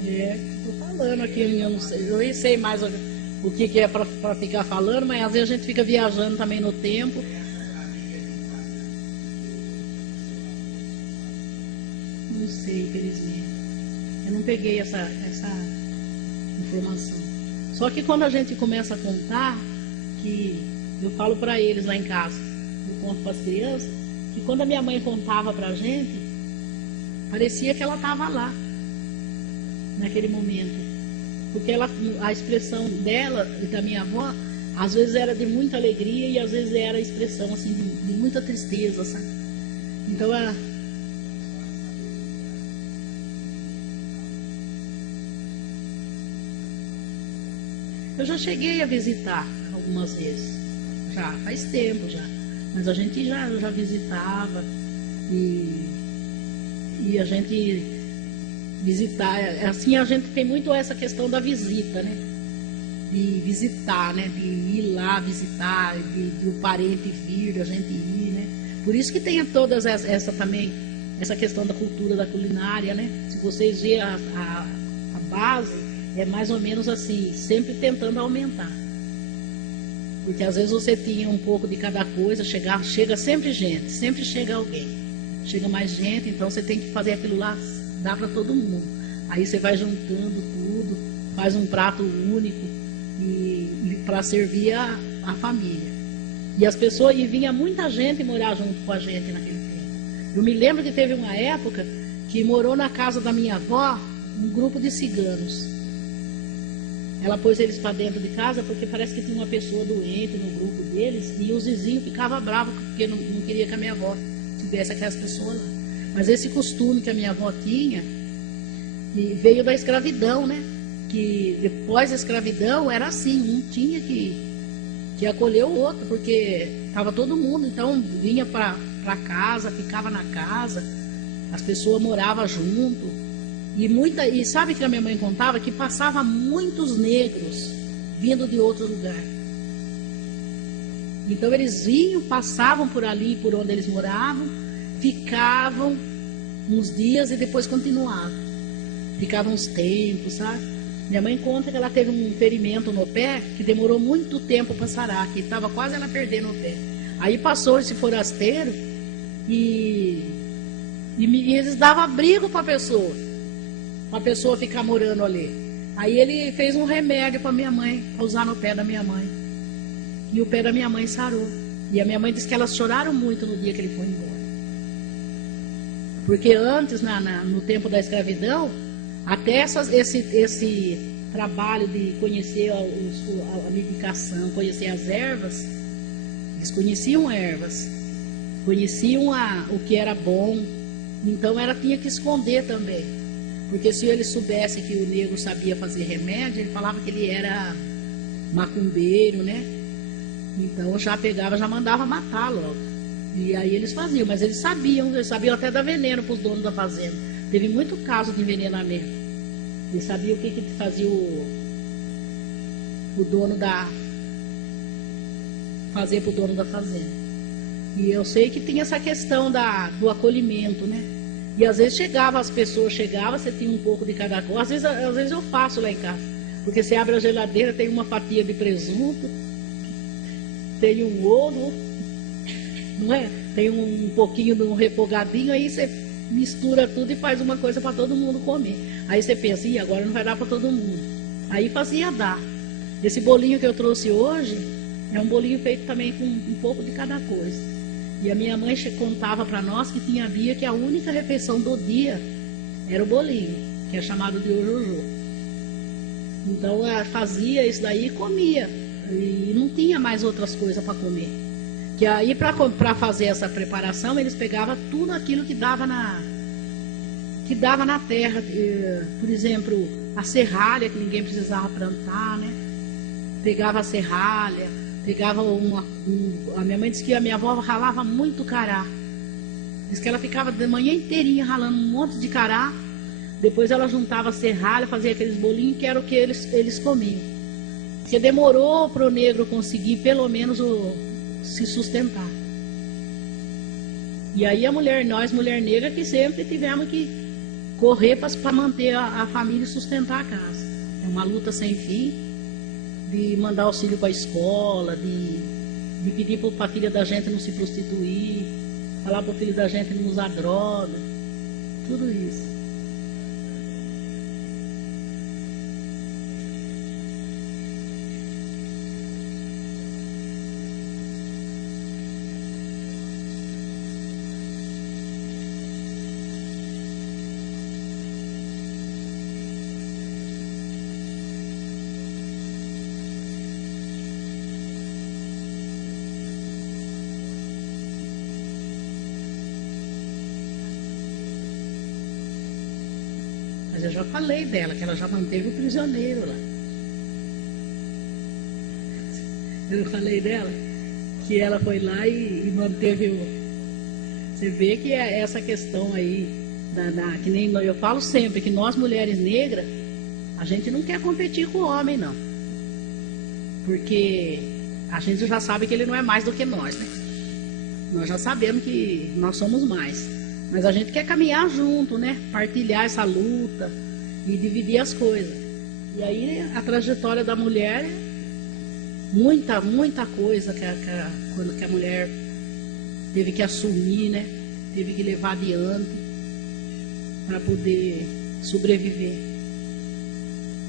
Estou falando aqui, eu não sei, eu nem sei mais o que é para ficar falando, mas às vezes a gente fica viajando também no tempo. Não sei, infelizmente. Eu não peguei essa informação. Só que quando a gente começa a contar, que eu falo para eles lá em casa, eu conto para as crianças, que quando a minha mãe contava para a gente, parecia que ela estava lá, naquele momento. Porque a expressão dela e da minha avó, às vezes era de muita alegria e às vezes era a expressão assim, de muita tristeza, sabe? Então eu já cheguei a visitar algumas vezes, já faz tempo já, mas a gente já visitava e a gente visitar, assim a gente tem muito essa questão da visita, né? De visitar, né? De ir lá visitar, de o parente vir, da gente ir, né? Por isso que tem todas essa também, essa questão da cultura da culinária, né? Se vocês verem a base, é mais ou menos assim, sempre tentando aumentar. Porque às vezes você tinha um pouco de cada coisa, chega sempre gente, sempre chega alguém. Chega mais gente, então você tem que fazer aquilo lá, dá para todo mundo. Aí você vai juntando tudo, faz um prato único e para servir a família. E as pessoas, e vinha muita gente morar junto com a gente naquele tempo. Eu me lembro que teve uma época que morou na casa da minha avó um grupo de ciganos. Ela pôs eles para dentro de casa porque parece que tinha uma pessoa doente no grupo deles e os vizinhos ficavam bravos porque não queria que a minha avó tivesse aquelas pessoas lá. Mas esse costume que a minha avó tinha, E veio da escravidão, né? Que depois da escravidão era assim, um tinha que acolher o outro, porque estava todo mundo, então vinha para casa, ficava na casa, as pessoas moravam junto. E sabe que a minha mãe contava que passava muitos negros vindo de outro lugar. Então eles vinham, passavam por ali, por onde eles moravam, ficavam uns dias e depois continuavam. Ficavam uns tempos, sabe? Minha mãe conta que ela teve um ferimento no pé que demorou muito tempo para sarar, que estava quase ela perdendo o pé. Aí passou esse forasteiro e eles davam abrigo para a pessoa ficar morando ali. Aí ele fez um remédio para minha mãe, para usar no pé da minha mãe. E o pé da minha mãe sarou. E a minha mãe disse que elas choraram muito no dia que ele foi embora. Porque antes, no tempo da escravidão, até esse trabalho de conhecer a medicação, conhecer as ervas, eles conheciam ervas, conheciam o que era bom, então ela tinha que esconder também. Porque se eles soubessem que o negro sabia fazer remédio, ele falava que ele era macumbeiro, né? Então já pegava, já mandava matar logo. E aí eles faziam, mas eles sabiam até dar veneno para os donos da fazenda. Teve muito caso de envenenamento. Eles sabiam o que fazia o dono fazer para o dono da fazenda. E eu sei que tinha essa questão do acolhimento, né? E às vezes as pessoas chegavam, você tinha um pouco de cada coisa. Às vezes eu faço lá em casa. Porque você abre a geladeira, tem uma fatia de presunto, tem um ovo, não é? Tem um pouquinho de um refogadinho, aí você mistura tudo e faz uma coisa para todo mundo comer. Aí você pensa, agora não vai dar para todo mundo. Aí fazia dar. Esse bolinho que eu trouxe hoje é um bolinho feito também com um pouco de cada coisa. E a minha mãe contava para nós que tinha dia que a única refeição do dia era o bolinho, que é chamado de ojojo. Então ela fazia isso daí e comia. E não tinha mais outras coisas para comer. Que aí para fazer essa preparação, eles pegavam tudo aquilo que dava na terra. Por exemplo, a serralha, que ninguém precisava plantar, né? Pegava a serralha, pegava a minha mãe disse que a minha avó ralava muito cará. Diz que ela ficava de manhã inteirinha ralando um monte de cará. Depois ela juntava a serralha, fazia aqueles bolinhos que era o que eles comiam. Porque demorou para o negro conseguir pelo menos se sustentar. E aí nós mulher negra, que sempre tivemos que correr para manter a família e sustentar a casa. É uma luta sem fim, de mandar auxílio para a escola, de pedir para a filha da gente não se prostituir, falar para o filho da gente não usar droga, tudo isso. Mas eu já falei dela, que ela já manteve o prisioneiro lá. Eu falei dela que ela foi lá e manteve o... Você vê que é essa questão aí, que nem eu falo sempre, que nós mulheres negras, a gente não quer competir com o homem, não. Porque a gente já sabe que ele não é mais do que nós, né? Nós já sabemos que nós somos mais. Mas a gente quer caminhar junto, né? Partilhar essa luta e dividir as coisas. E aí a trajetória da mulher, muita coisa que a mulher teve que assumir, né? Teve que levar adiante para poder sobreviver.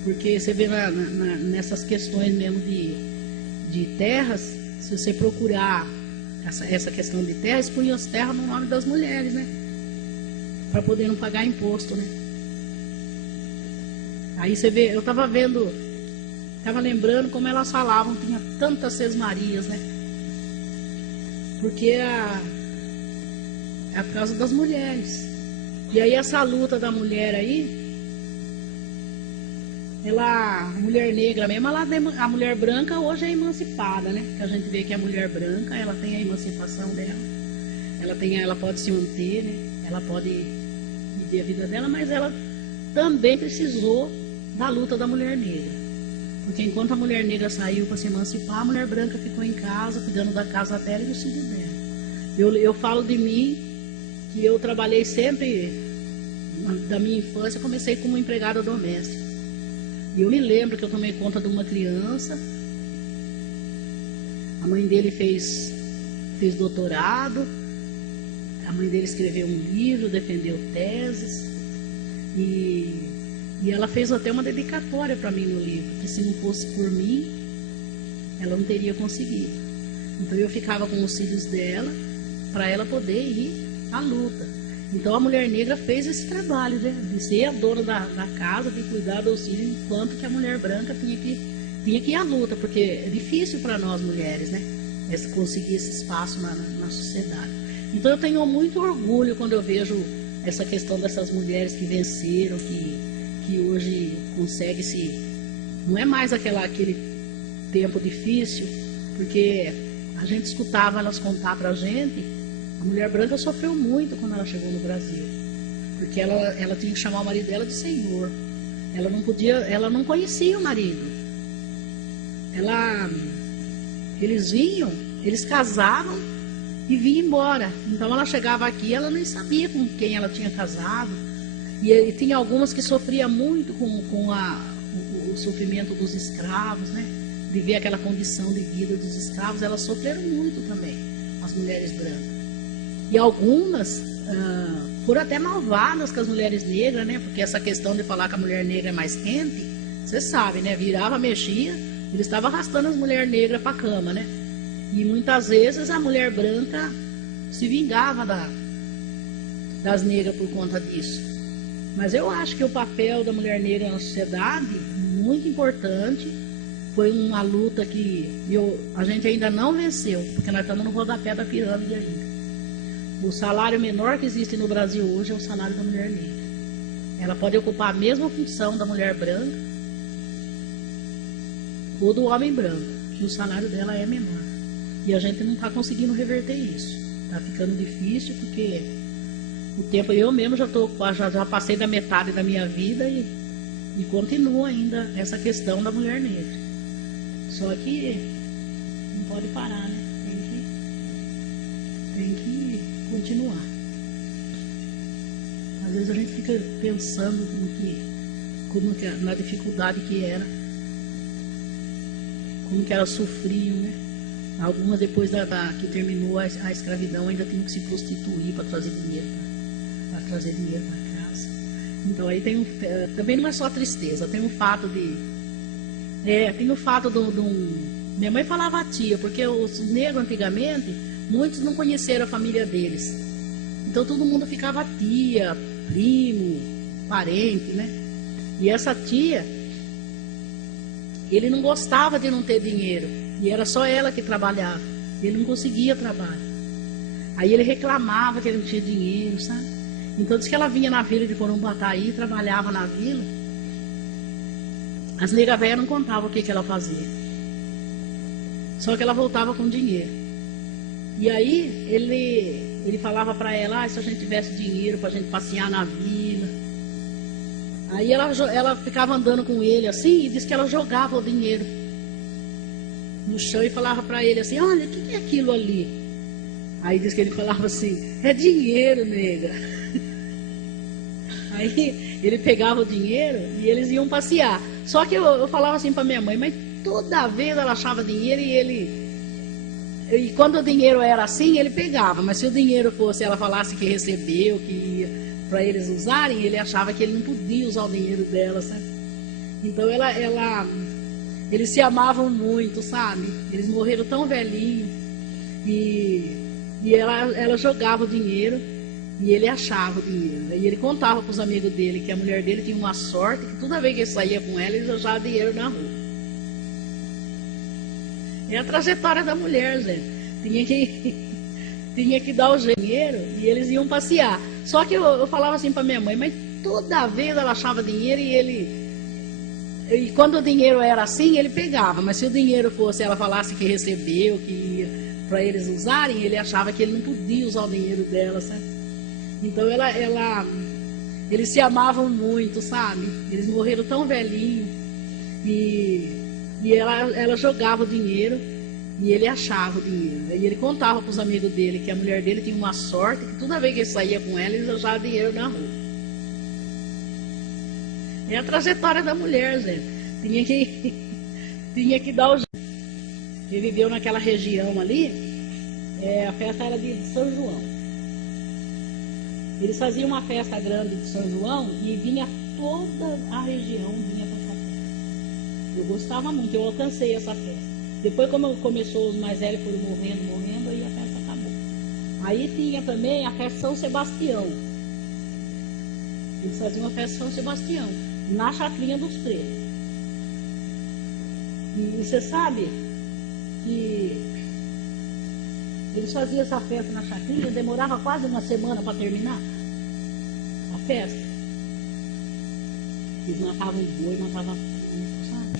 Porque você vê nessas questões mesmo de terras, se você procurar essa questão de terra, eles punham as terras no nome das mulheres, né? Para poder não pagar imposto, né? Aí você vê, eu estava lembrando como elas falavam, tinha tantas sesmarias, né? Porque é por causa das mulheres. E aí essa luta da mulher aí, a mulher negra mesmo, a mulher branca hoje é emancipada, né? Que a gente vê que a mulher branca, ela tem a emancipação dela, ela pode se manter, né? Ela pode viver a vida dela, mas ela também precisou da luta da mulher negra. Porque enquanto a mulher negra saiu para se emancipar, a mulher branca ficou em casa, cuidando da casa dela e dos filhos dela. Eu falo de mim, que eu trabalhei sempre, da minha infância, comecei como empregada doméstica. E eu me lembro que eu tomei conta de uma criança, a mãe dele fez doutorado, a mãe dele escreveu um livro, defendeu teses, e ela fez até uma dedicatória para mim no livro, que se não fosse por mim, ela não teria conseguido. Então eu ficava com os filhos dela, para ela poder ir à luta. Então a mulher negra fez esse trabalho, né? De ser a dona da casa, de cuidar dos filhos, enquanto que a mulher branca tinha que ir à luta, porque é difícil para nós mulheres, né? Conseguir esse espaço na sociedade. Então eu tenho muito orgulho quando eu vejo essa questão dessas mulheres que venceram, que hoje conseguem se... Não é mais aquele tempo difícil, porque a gente escutava elas contar pra gente. A mulher branca sofreu muito quando ela chegou no Brasil, porque ela tinha que chamar o marido dela de senhor. Ela não conhecia o marido. Eles casavam e vinham embora. Então ela chegava aqui, ela nem sabia com quem ela tinha casado. E tinha algumas que sofriam muito com o sofrimento dos escravos, né? De ver aquela condição de vida dos escravos, elas sofreram muito também, as mulheres brancas. E algumas foram até malvadas com as mulheres negras, né? Porque essa questão de falar que a mulher negra é mais quente, você sabe, né? Virava, mexia, eles estavam arrastando as mulheres negras para a cama, né? E muitas vezes a mulher branca se vingava das negras por conta disso. Mas eu acho que o papel da mulher negra na sociedade, muito importante, foi uma luta que a gente ainda não venceu, porque nós estamos no rodapé da pirâmide ainda. O salário menor que existe no Brasil hoje é o salário da mulher negra. Ela pode ocupar a mesma função da mulher branca ou do homem branco, que o salário dela é menor. E a gente não está conseguindo reverter isso. Está ficando difícil porque o tempo, eu mesmo já passei da metade da minha vida e continua ainda essa questão da mulher negra. Só que não pode parar, né? Tem que continuar. Às vezes a gente fica pensando na dificuldade que era, como que elas sofriam, né? Algumas depois que terminou a escravidão ainda tinham que se prostituir para trazer dinheiro para casa. Então aí também não é só tristeza, tem o fato minha mãe falava tia, porque os negros antigamente, muitos não conheceram a família deles. Então todo mundo ficava tia, primo, parente, né? E essa tia, ele não gostava de não ter dinheiro. E era só ela que trabalhava. Ele não conseguia trabalho. Aí ele reclamava que ele não tinha dinheiro, sabe? Então diz que ela vinha na vila de Corumbataí, trabalhava na vila. As negras velhas não contavam o que ela fazia. Só que ela voltava com dinheiro. E aí ele falava para ela, se a gente tivesse dinheiro para a gente passear na vila. Aí ela ficava andando com ele assim e disse que ela jogava o dinheiro no chão e falava para ele assim, olha, o que é aquilo ali? Aí diz que ele falava assim, é dinheiro, nega. Aí ele pegava o dinheiro e eles iam passear. Só que eu falava assim para minha mãe, mas toda vez ela achava dinheiro e quando o dinheiro era assim, ele pegava. Mas se o dinheiro fosse, ela falasse que recebeu, que ia para eles usarem, ele achava que ele não podia usar o dinheiro dela, sabe? Então eles se amavam muito, sabe? Eles morreram tão velhinhos e ela jogava o dinheiro e ele achava o dinheiro. E ele contava para os amigos dele que a mulher dele tinha uma sorte, que toda vez que ele saía com ela, ele jogava dinheiro na rua. É a trajetória da mulher, gente. Tinha que dar o dinheiro e eles iam passear. Só que eu falava assim para minha mãe, mas toda vez ela achava dinheiro E quando o dinheiro era assim, ele pegava, mas se o dinheiro fosse, ela falasse que recebeu, que ia para eles usarem, ele achava que ele não podia usar o dinheiro dela, sabe? Então eles se amavam muito, sabe? Eles morreram tão velhinhos e ela jogava o dinheiro e ele achava o dinheiro. E ele contava para os amigos dele que a mulher dele tinha uma sorte, que toda vez que ele saía com ela, eles achavam dinheiro na rua. É a trajetória da mulher, gente. Tinha que dar o jeito. Ele viveu naquela região ali, a festa era de São João. Eles faziam uma festa grande de São João e vinha toda a região vinha para essa festa. Eu gostava muito, eu alcancei essa festa. Depois, como começou, os mais velhos foram morrendo, aí a festa acabou. Aí tinha também a festa São Sebastião. Eles faziam uma festa São Sebastião, na chacrinha dos pretos. E você sabe que eles faziam essa festa na chacrinha, demorava quase uma semana para terminar a festa. Eles matavam boi, matavam tudo, sabe?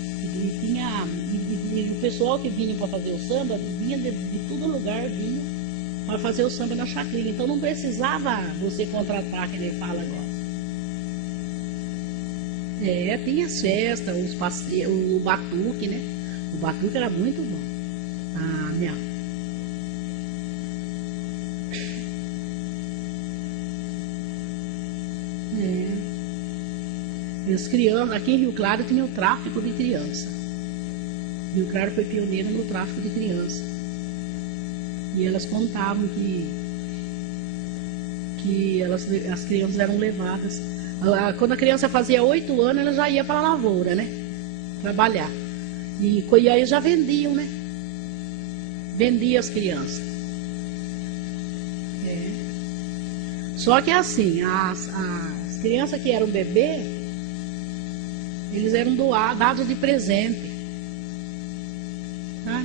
E o pessoal que vinha para fazer o samba, vinha de todo lugar, vinha para fazer o samba na chacrinha. Então não precisava você contratar, que ele fala agora. Tinha as festas, os passeios, o batuque, né? O batuque era muito bom. As crianças, aqui em Rio Claro tinha o tráfico de criança. Rio Claro foi pioneira no tráfico de criança. E elas contavam que as crianças eram levadas. Quando a criança fazia 8 anos, ela já ia para a lavoura, né? Trabalhar. E aí já vendiam, né? Vendia as crianças. Só que assim, as crianças que eram bebê, eles eram dados de presente. Tá?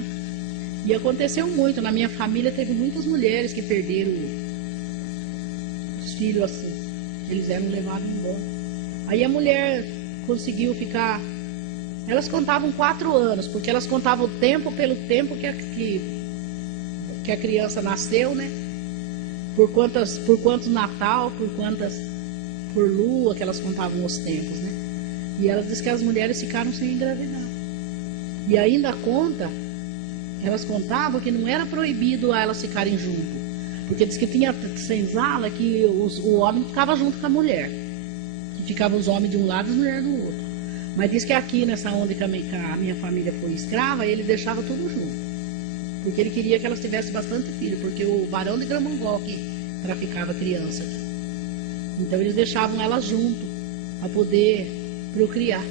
E aconteceu muito. Na minha família teve muitas mulheres que perderam os filhos assim. Eles eram levados embora. Aí a mulher conseguiu ficar. Elas contavam 4 anos, porque elas contavam o tempo pelo tempo que a criança nasceu, né? Por quantos Natal, por lua, que elas contavam os tempos, né? E elas dizem que as mulheres ficaram sem engravidar. E ainda elas contavam que não era proibido elas ficarem juntas. Porque diz que tinha senzala que o homem ficava junto com a mulher. Que ficavam os homens de um lado e as mulheres do outro. Mas diz que aqui, nessa onde que a minha família foi escrava, ele deixava tudo junto. Porque ele queria que elas tivessem bastante filho. Porque o barão de Gramangol que traficava criança. Então eles deixavam elas junto para poder procriar.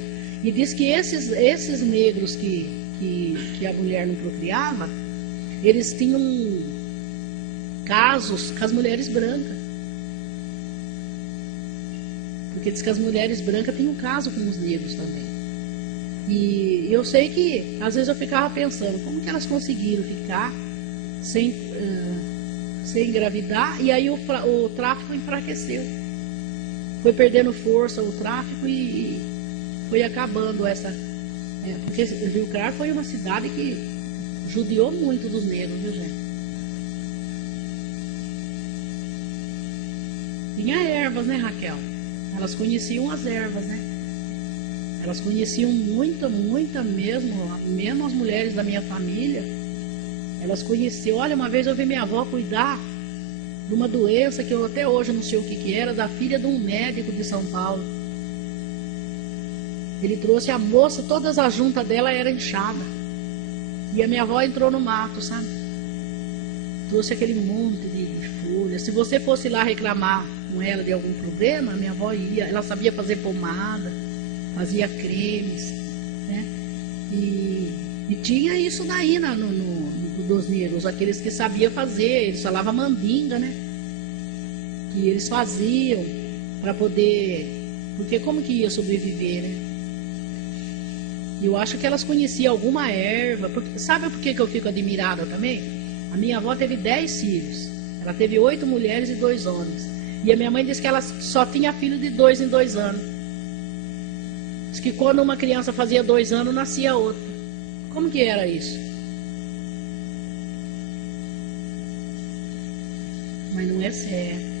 E diz que esses negros que a mulher não procriava, eles tinham casos com as mulheres brancas. Porque diz que as mulheres brancas têm um caso com os negros também. E eu sei que às vezes eu ficava pensando como que elas conseguiram ficar sem engravidar, e aí o tráfico enfraqueceu. Foi perdendo força o tráfico e foi acabando essa. Porque Rio Claro foi uma cidade que judiou muito dos negros, viu, gente? Tinha ervas, né, Raquel? Elas conheciam as ervas, né? Elas conheciam muita mesmo as mulheres da minha família. Elas conheciam. Olha, uma vez eu vi minha avó cuidar de uma doença que eu até hoje não sei o que era, da filha de um médico de São Paulo. Ele trouxe a moça, todas as juntas dela eram inchadas. E a minha avó entrou no mato, sabe? Trouxe aquele monte de folhas. Se você fosse lá reclamar com ela de algum problema, a minha avó ia. Ela sabia fazer pomada, fazia cremes, né? E tinha isso daí dos negros, aqueles que sabiam fazer. Eles falavam mandinga, né? Que eles faziam para poder. Porque como que ia sobreviver, né? Eu acho que elas conheciam alguma erva. Sabe por que eu fico admirada também? A minha avó teve 10 filhos. Ela teve 8 mulheres e 2 homens. E a minha mãe disse que ela só tinha filho de 2 em 2 anos. Diz que quando uma criança fazia 2 anos, nascia outra. Como que era isso? Mas não é certo.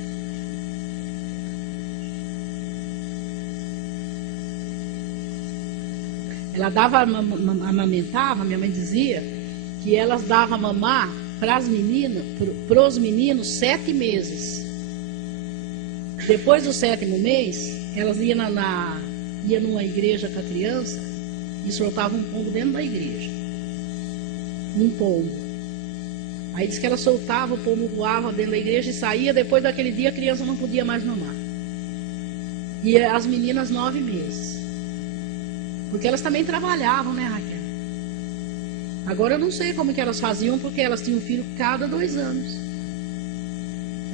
Ela dava, amamentava, minha mãe dizia, que elas davam mamar para as meninas, para os meninos 7 meses. Depois do 7º mês, elas iam ia numa igreja com a criança e soltavam um pombo dentro da igreja. Um pombo. Aí diz que ela soltava, o pombo voava dentro da igreja e saía. Depois daquele dia a criança não podia mais mamar. E as meninas 9 meses. Porque elas também trabalhavam, né, Raquel? Agora eu não sei como que elas faziam, porque elas tinham filho cada 2 anos.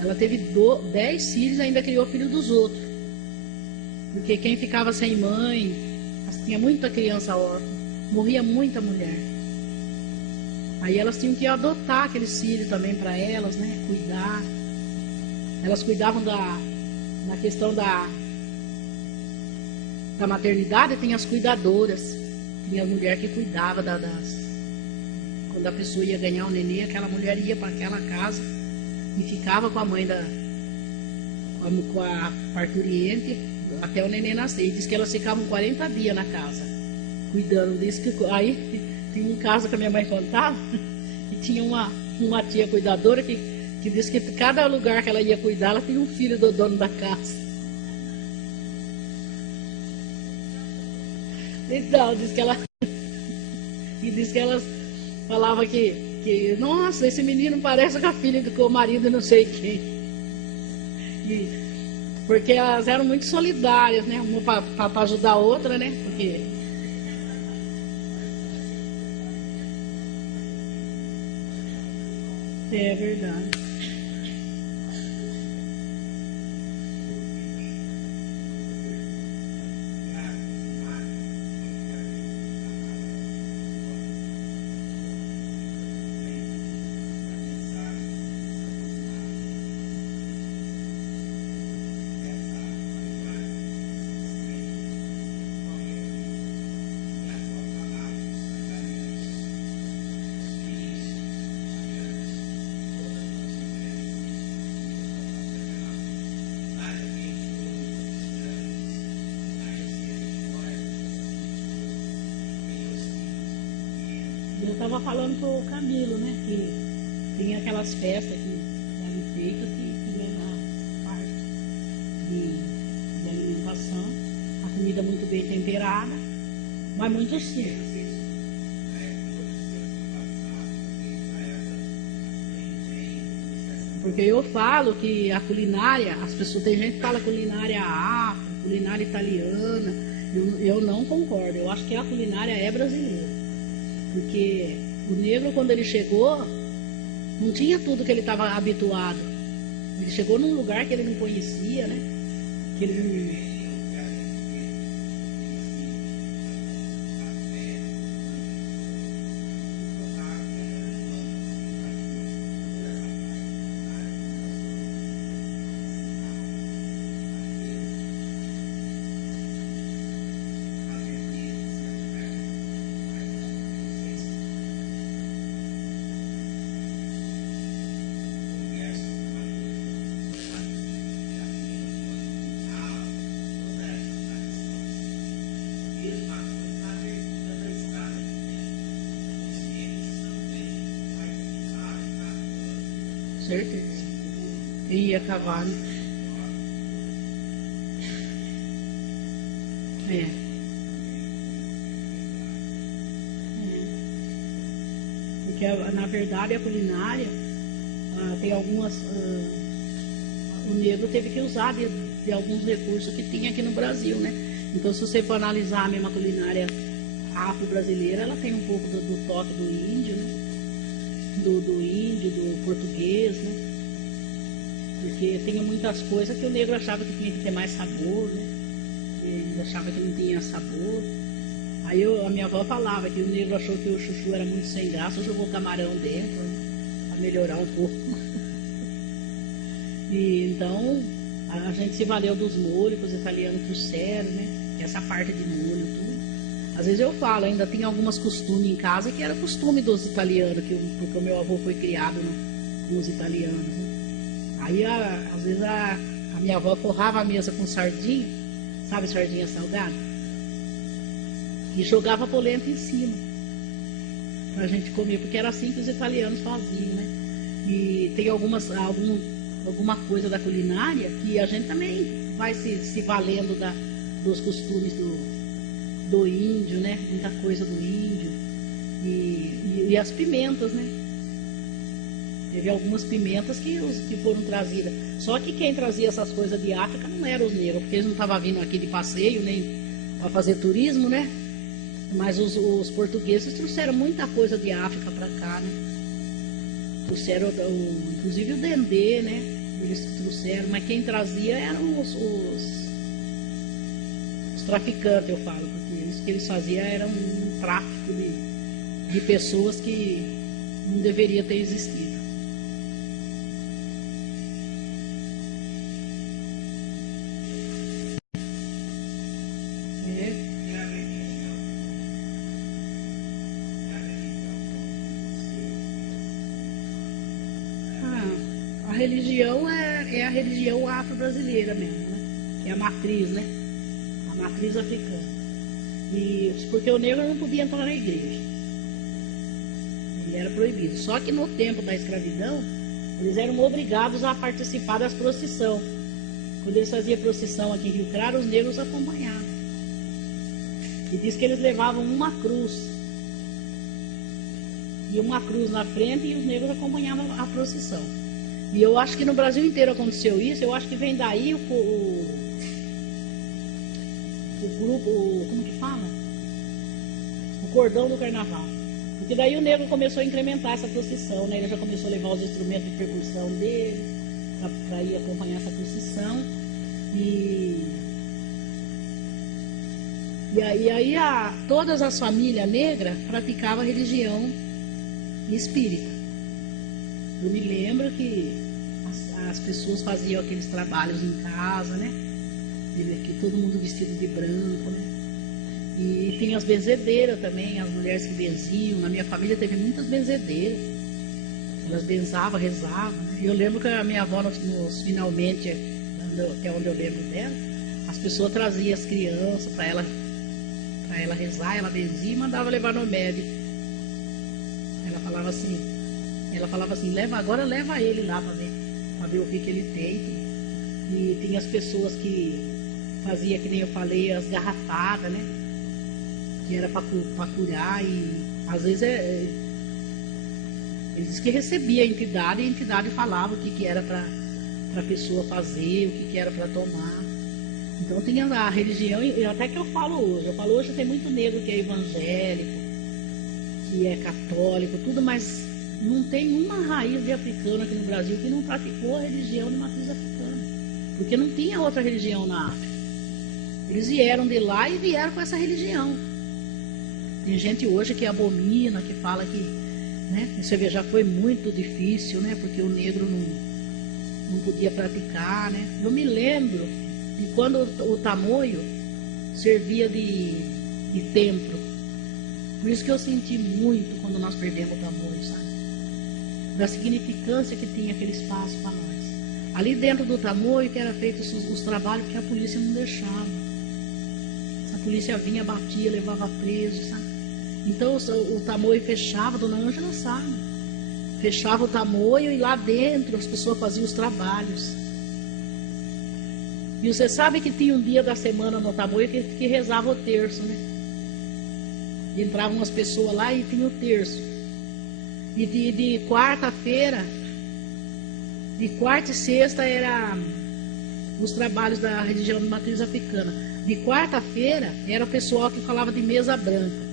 Ela teve 10 filhos e ainda criou filho dos outros. Porque quem ficava sem mãe, tinha muita criança órfã, morria muita mulher. Aí elas tinham que adotar aqueles filhos também para elas, né? Cuidar. Elas cuidavam na questão da maternidade, tem as cuidadoras. Tinha a mulher que cuidava quando a pessoa ia ganhar um nenê, aquela mulher ia para aquela casa e ficava com a mãe com a parturiente até o neném nascer. E diz que elas ficavam 40 dias na casa cuidando disso. Aí tinha um caso que a minha mãe contava e tinha uma tia cuidadora que disse que cada lugar que ela ia cuidar, ela tinha um filho do dono da casa. Então, diz que ela e diz que elas falavam que nossa, esse menino parece com a filha com o marido não sei quem. Porque elas eram muito solidárias, né? Uma para ajudar a outra, né? Porque é verdade. Eu estava falando pro Camilo, né? Que tem aquelas festas que eram feitas que leva parte de alimentação, a comida muito bem temperada, mas muito simples. Porque eu falo que a culinária, as pessoas, tem gente que fala culinária afro, culinária italiana, eu não concordo, eu acho que a culinária é brasileira. Porque o negro, quando ele chegou, não tinha tudo que ele estava habituado. Ele chegou num lugar que ele não conhecia, né? Que ele não... Certeza. Ia a cavalo. É. Porque na verdade a culinária tem algumas. O negro teve que usar de alguns recursos que tinha aqui no Brasil, né? Então, se você for analisar a mesma culinária afro-brasileira, ela tem um pouco do toque do índio, né? Do índio, do português, né? Porque tinha muitas coisas que o negro achava que tinha que ter mais sabor, né? Ele achava que não tinha sabor. Aí a minha avó falava que o negro achou que o chuchu era muito sem graça, jogou camarão dentro, né? Para melhorar um pouco. E então a gente se valeu dos molhos que os italianos trouxeram, né? essa parte de molho, tudo. Às vezes eu falo, ainda tem algumas costumes em casa que era costume dos italianos, porque o meu avô foi criado com os italianos, né? Aí, às vezes, a minha avó forrava a mesa com sardinha, sabe, sardinha salgada? E jogava polenta em cima, pra gente comer, porque era assim que os italianos faziam, né? E tem alguma coisa da culinária que a gente também vai se valendo dos costumes do índio, né? Muita coisa do índio. E as pimentas, né? Teve algumas pimentas que foram trazidas. Só que quem trazia essas coisas de África não eram os negros, porque eles não estavam vindo aqui de passeio, nem para fazer turismo, né? Mas os portugueses trouxeram muita coisa de África para cá, né? Trouxeram, inclusive o dendê, né? Eles trouxeram, mas quem trazia eram os traficantes, eu falo, porque isso que eles faziam era um tráfico de pessoas que não deveria ter existido. A religião é a religião afro-brasileira mesmo, né? Que é a matriz, né? A matriz africana. Porque o negro não podia entrar na igreja. Ele era proibido. Só que no tempo da escravidão, eles eram obrigados a participar das procissões. Quando eles faziam procissão aqui em Rio Claro, os negros acompanhavam. E diz que eles levavam uma cruz. E uma cruz na frente e os negros acompanhavam a procissão. E eu acho que no Brasil inteiro aconteceu isso. Eu acho que vem daí o grupo, como que fala? O cordão do carnaval. Porque daí o negro começou a incrementar essa procissão, né? Ele já começou a levar os instrumentos de percussão dele para ir acompanhar essa procissão. E aí todas as famílias negras praticavam a religião espírita. Eu me lembro que as pessoas faziam aqueles trabalhos em casa, né? Que todo mundo vestido de branco, né? E tinha as benzedeiras também, as mulheres que benziam. Na minha família teve muitas benzedeiras. Elas benzavam, rezavam. Né? E eu lembro que a minha avó, nos finalmente, que é onde eu lembro dela, as pessoas traziam as crianças para ela rezar, ela benzia e mandava levar no médico. Ela falava assim, agora leva ele lá para ver o que ele tem. E tinha as pessoas que fazia, que nem eu falei, as garrafadas, né? Que era para curar, e às vezes eles diziam que recebia a entidade, e a entidade falava o que era para a pessoa fazer, o que era para tomar. Então tinha a religião, e até que eu falo hoje tem muito negro que é evangélico, que é católico, tudo, mas não tem uma raiz de africano aqui no Brasil que não praticou a religião de matriz africana, porque não tinha outra religião na África. Eles vieram de lá e vieram com essa religião. Tem gente hoje que abomina, que fala que, né, você vê, já foi muito difícil, né, porque o negro não podia praticar, né. Eu me lembro de quando o tamoio servia de templo. Por isso que eu senti muito quando nós perdemos o tamoio, sabe? Da significância que tinha aquele espaço para nós. Ali dentro do tamoio que era feito os trabalhos que a polícia não deixava. A polícia vinha, batia, levava preso, sabe? Então o tamoio fechava, Dona Ângela sabe. Fechava o tamoio e lá dentro as pessoas faziam os trabalhos. E você sabe que tinha um dia da semana no tamoio que rezava o terço, né? E entravam umas pessoas lá e tinha o terço. E de quarta-feira, de quarta e sexta era os trabalhos da religião de matriz africana. De quarta-feira era o pessoal que falava de mesa branca,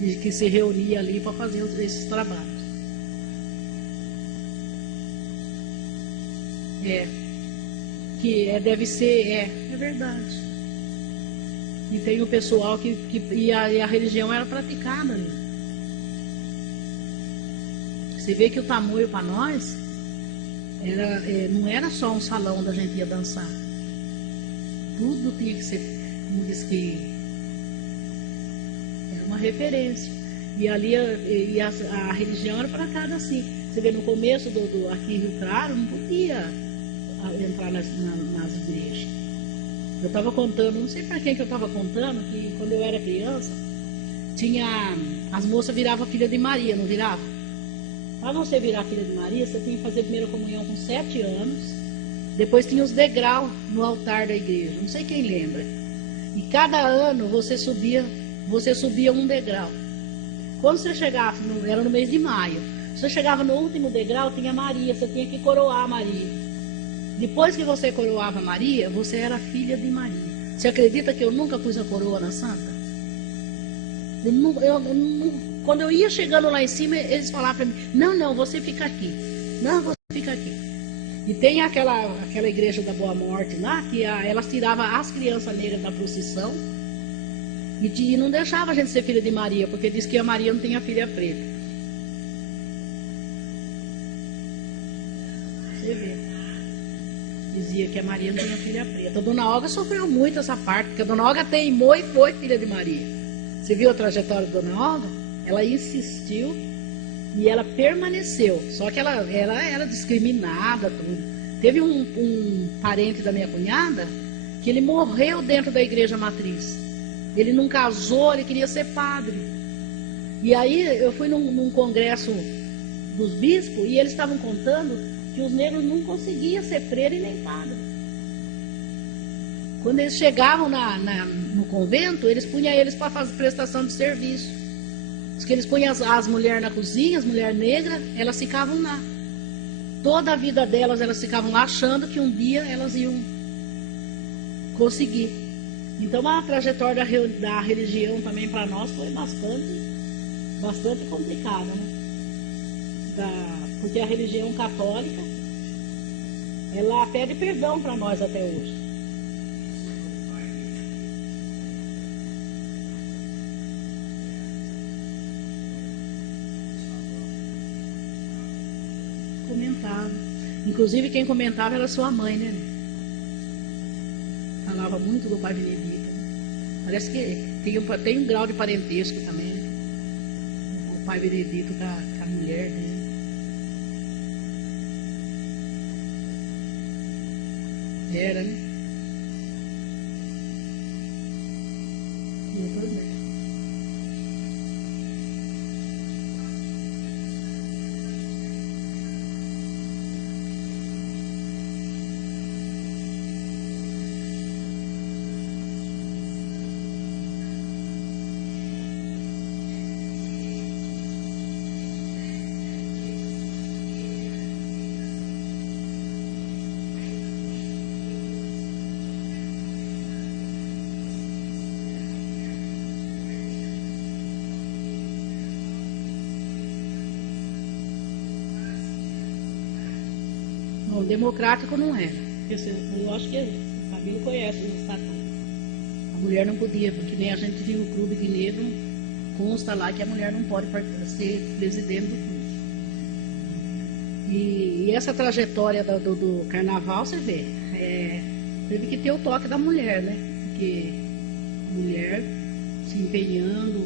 que se reunia ali para fazer esses trabalhos. Deve ser, é verdade. E tem o pessoal e a religião era praticada ali. Você vê que o tamoio para nós não era só um salão onde a gente ia dançar. Tudo tinha que ser como diz que era uma referência. E ali a religião era tratada assim. Você vê, no começo aqui em Rio Claro, não podia entrar nas igrejas. Eu estava contando, não sei para quem que eu estava contando, que quando eu era criança, as moças viravam filha de Maria, não virava? Para você virar filha de Maria, você tinha que fazer a primeira comunhão com 7 anos. Depois tinha os degraus no altar da igreja, não sei quem lembra. E cada ano você subia um degrau. Quando você chegava, era no mês de maio, você chegava no último degrau, tinha Maria, você tinha que coroar Maria. Depois que você coroava Maria, você era filha de Maria. Você acredita que eu nunca pus a coroa na santa? Quando eu ia chegando lá em cima, eles falavam para mim, não, você fica aqui. Não, você fica aqui. E tem aquela igreja da Boa Morte lá, que elas tiravam as crianças negras da procissão e não deixava a gente ser filha de Maria, porque diz que a Maria não tinha filha preta. Você vê. Dizia que a Maria não tinha filha preta. A Dona Olga sofreu muito essa parte, porque a Dona Olga teimou e foi filha de Maria. Você viu a trajetória da Dona Olga? Ela insistiu e ela permaneceu. Só que ela era discriminada, tudo. Teve um parente da minha cunhada que ele morreu dentro da igreja matriz. Ele não casou, ele queria ser padre. E aí eu fui num congresso dos bispos e eles estavam contando que os negros não conseguiam ser freira e nem padre. Quando eles chegavam no convento, eles punham eles para fazer prestação de serviço. Diz que eles punham as mulheres na cozinha, as mulheres negras, elas ficavam lá. Toda a vida delas, elas ficavam lá achando que um dia elas iam conseguir. Então a trajetória da religião também para nós foi bastante complicada, né? Porque a religião católica, ela pede perdão para nós até hoje. Comentava. Inclusive quem comentava era sua mãe, né? Falava muito do pai Benedito. Parece que tem um grau de parentesco também, né? O pai Benedito com a mulher dele. Era, né? Tinha problema. Não, democrático não era. Eu acho que o Camilo conhece o estatuto. A mulher não podia, porque nem a gente viu o clube de negro, consta lá que a mulher não pode ser presidente do clube. E essa trajetória do carnaval, você vê, teve que ter o toque da mulher, né? Porque a mulher se empenhando,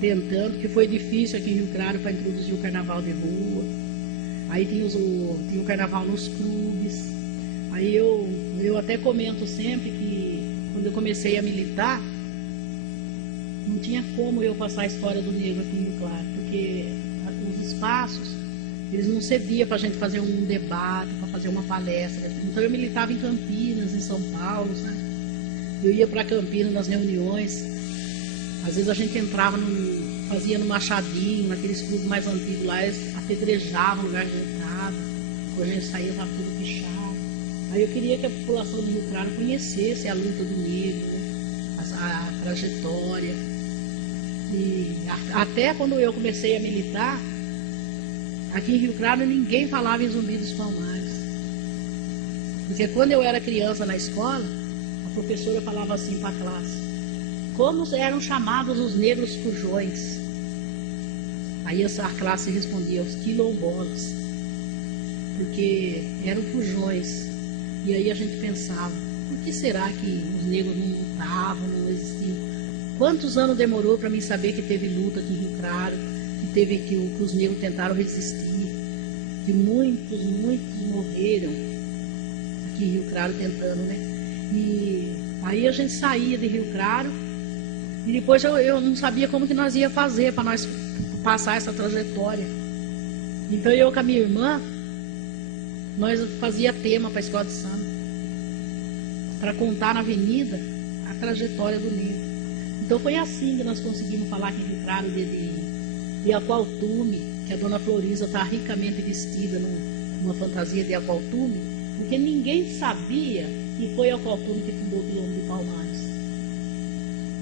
tentando, que foi difícil aqui em Rio Claro para introduzir o carnaval de rua. Aí tinha o carnaval nos clubes. Aí eu até comento sempre que quando eu comecei a militar, não tinha como eu passar a história do negro aqui em Rio Claro, porque os espaços, eles não cediam para a gente fazer um debate, para fazer uma palestra. Então eu militava em Campinas, em São Paulo, sabe? Eu ia para Campinas nas reuniões. Às vezes a gente entrava, fazia no Machadinho, naqueles clubes mais antigos lá, eles apedrejavam o lugar de entrada. Quando a gente saía, estava tudo fechado. Aí eu queria que a população do Rio Claro conhecesse a luta do negro, né? a trajetória. E até quando eu comecei a militar, aqui em Rio Claro ninguém falava em Zumbi dos Palmares. Porque quando eu era criança na escola, a professora falava assim para a classe: como eram chamados os negros fujões? Aí a classe respondia: os quilombolas. Porque eram fujões. E aí a gente pensava: por que será que os negros não lutavam, não existiam? Quantos anos demorou para mim saber que teve luta aqui em Rio Claro, que os negros tentaram resistir, que muitos morreram aqui em Rio Claro tentando, né? E aí a gente saía de Rio Claro e depois eu não sabia como que nós ia fazer para nós passar essa trajetória. Então eu com a minha irmã, nós fazia tema para a escola de samba, para contar na avenida a trajetória do negro. Então foi assim que nós conseguimos falar aqui em Rio Claro de aqualtume, que a dona Florisa está ricamente vestida numa fantasia de aqualtume, porque ninguém sabia que foi aqualtume que fundou o Quilombo de Palmares.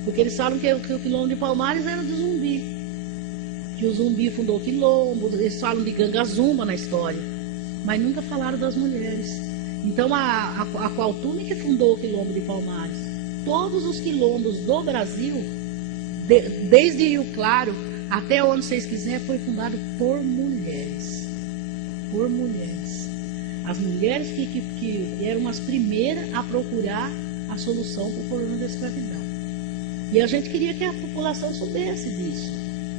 Porque eles falam que o Quilombo de Palmares era do Zumbi, que o Zumbi fundou o Quilombo, eles falam de Gangazumba na história, mas nunca falaram das mulheres. Então a aqualtume que fundou o Quilombo de Palmares. Todos os quilombos do Brasil, desde Rio Claro até onde vocês quiserem, foi fundado por mulheres. Por mulheres. As mulheres que eram as primeiras a procurar a solução para o problema da escravidão. E a gente queria que a população soubesse disso.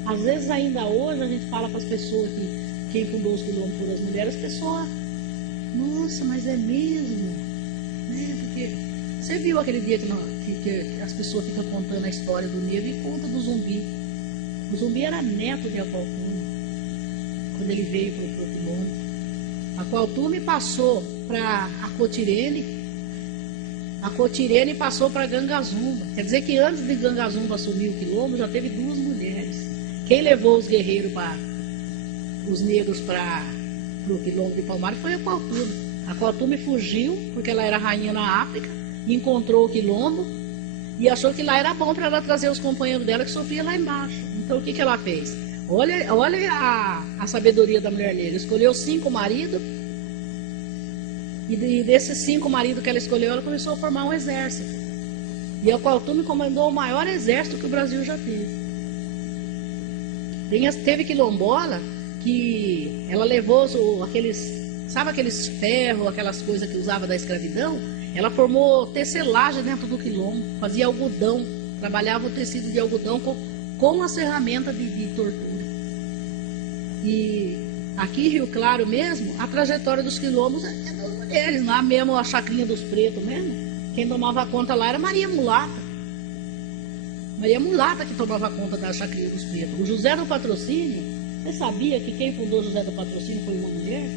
Às vezes, ainda hoje, a gente fala para as pessoas que quem fundou os quilombos foram as mulheres, as pessoas, nossa, mas é mesmo? Né? Porque você viu aquele dia que as pessoas ficam contando a história do negro e conta do Zumbi. O Zumbi era neto de Aqualtume, quando ele veio para o Quilombo. Aqualtume passou para a Cotirene passou para Gangazumba. Quer dizer que antes de Gangazumba assumir o Quilombo, já teve 2 mulheres. Quem levou os guerreiros, os negros para o Quilombo de Palmares foi a Aqualtume. A Aqualtume fugiu, porque ela era rainha na África, encontrou o Quilombo e achou que lá era bom para ela trazer os companheiros dela que sofriam lá embaixo. Então o que ela fez? Olha a sabedoria da mulher negra. Escolheu 5 maridos e desses 5 maridos que ela escolheu, ela começou a formar um exército. E a Aqualtume comandou o maior exército que o Brasil já teve. Teve quilombola que ela levou aqueles ferros, aquelas coisas que usava da escravidão. Ela formou tecelagem dentro do quilombo, fazia algodão, trabalhava o tecido de algodão com as ferramentas de tortura. E aqui em Rio Claro mesmo, a trajetória dos quilombos é das mulheres, lá mesmo a chacrinha dos pretos mesmo. Quem tomava conta lá era Maria Mulata. Maria Mulata que tomava conta da chacrinha dos pretos. O José do Patrocínio, você sabia que quem fundou José do Patrocínio foi uma mulher?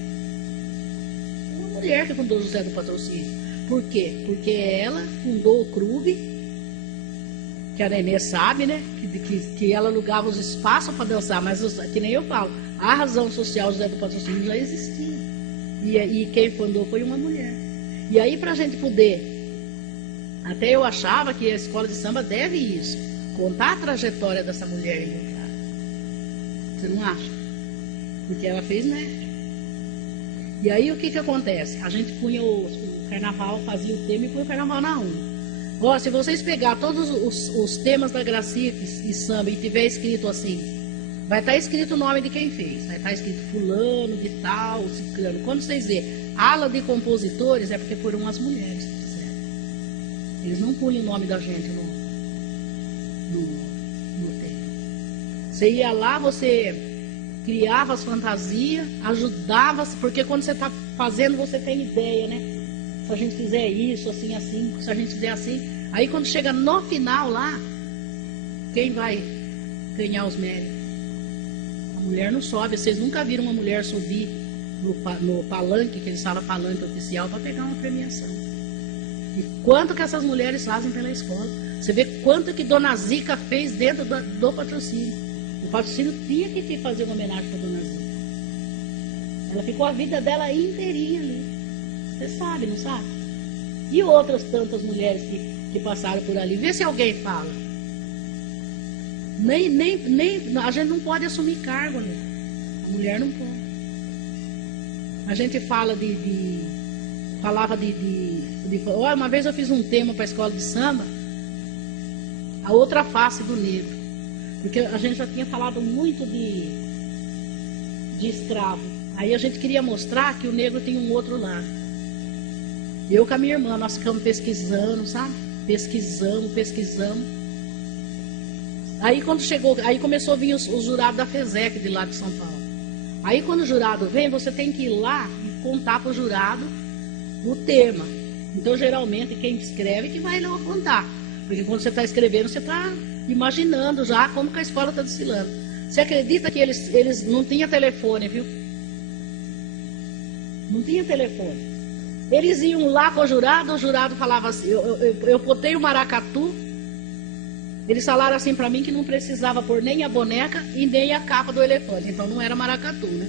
Uma mulher que fundou José do Patrocínio. Por quê? Porque ela fundou o clube, que a Nenê sabe, né? Que ela alugava os espaços para dançar, mas que nem eu falo, a razão social José do Patrocínio já existia. E quem fundou foi uma mulher. E aí, para a gente poder, até eu achava que a escola de samba deve isso, contar a trajetória dessa mulher em Rio Claro. Você não acha? Porque ela fez médico. E aí o que acontece? A gente punha o carnaval, fazia o tema e punha o carnaval na rua. Ó, se vocês pegar todos os temas da Graciete e samba e tiver escrito assim, vai estar escrito o nome de quem fez, vai estar escrito fulano, de tal, ciclano. Quando vocês verem ala de compositores, é porque foram as mulheres que fizeram. Eles não punham o nome da gente no tema. Você ia lá, você criava as fantasias, ajudava, porque quando você está fazendo, você tem ideia, né? Se a gente fizer isso, assim, assim, se a gente fizer assim. Aí quando chega no final lá, quem vai ganhar os méritos? A mulher não sobe. Vocês nunca viram uma mulher subir no palanque, que eles falam palanque oficial, para pegar uma premiação. E quanto que essas mulheres fazem pela escola? Você vê quanto que Dona Zica fez dentro do patrocínio. O patrocínio tinha que fazer uma homenagem para Dona Zica. Ela ficou a vida dela inteirinha ali. Você sabe, não sabe? E outras tantas mulheres que passaram por ali. Vê se alguém fala. A gente não pode assumir cargo, né? A mulher não pode. A gente fala olha, uma vez eu fiz um tema para a escola de samba, a outra face do negro. Porque a gente já tinha falado muito de escravo. Aí a gente queria mostrar que o negro tem um outro lado. Eu com a minha irmã, nós ficamos pesquisando, sabe? Pesquisamos. Aí quando chegou, aí começou a vir os jurados da FESEC de lá de São Paulo. Aí quando o jurado vem, você tem que ir lá e contar para o jurado o tema. Então geralmente quem escreve que vai lá contar. Porque quando você está escrevendo, você está imaginando já como que a escola está desfilando. Você acredita que eles não tinham telefone, viu? Não tinha telefone. Eles iam lá com o jurado falava assim, eu botei o maracatu, eles falaram assim para mim que não precisava pôr nem a boneca e nem a capa do elefante, então não era maracatu, né?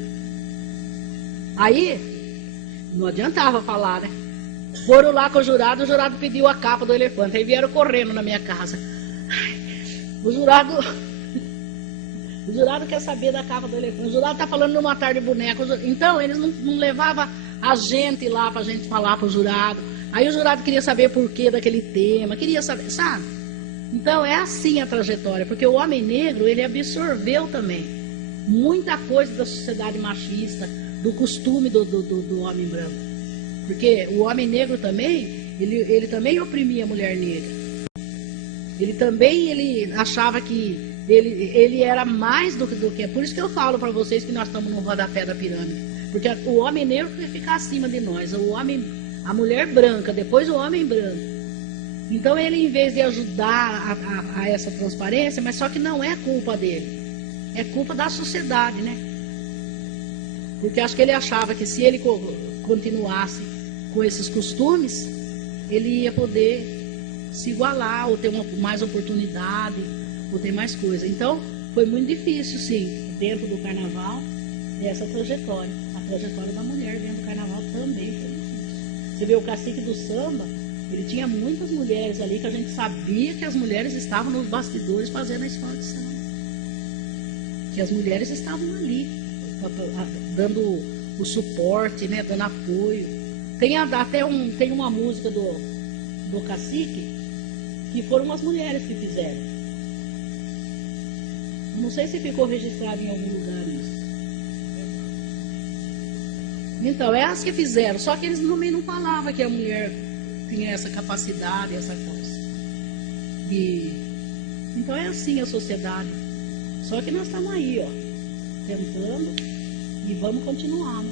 Aí, não adiantava falar, né? Foram lá com o jurado pediu a capa do elefante, aí vieram correndo na minha casa. O jurado quer saber da capa do elefante, o jurado está falando de uma tarde de boneca, então eles não levavam a gente lá para a gente falar para o jurado. Aí o jurado queria saber por que daquele tema, queria saber, sabe? Então é assim a trajetória, porque o homem negro, ele absorveu também muita coisa da sociedade machista, do costume do homem branco. Porque o homem negro também, ele também oprimia a mulher negra. Ele achava que ele era mais do que... Por isso que eu falo para vocês que nós estamos no rodapé da pirâmide. Porque o homem negro quer ficar acima de nós, a mulher branca, depois o homem branco. Então ele, em vez de ajudar a essa transparência, mas só que não é culpa dele, é culpa da sociedade, né? Porque acho que ele achava que se ele continuasse com esses costumes, ele ia poder se igualar, ou ter mais oportunidade, ou ter mais coisa. Então foi muito difícil, sim, dentro do carnaval, essa trajetória. A trajetória da mulher dentro do carnaval também foi difícil. Você vê o cacique do samba, ele tinha muitas mulheres ali que a gente sabia que as mulheres estavam nos bastidores fazendo a escola de samba. Que as mulheres estavam ali, dando o suporte, né, dando apoio. Tem uma música do cacique que foram as mulheres que fizeram. Não sei se ficou registrado em algum lugar isso. Então, é as que fizeram, só que eles também não falavam que a mulher tinha essa capacidade, essa coisa. Então é assim a sociedade. Só que nós estamos aí, ó, tentando e vamos continuar, né?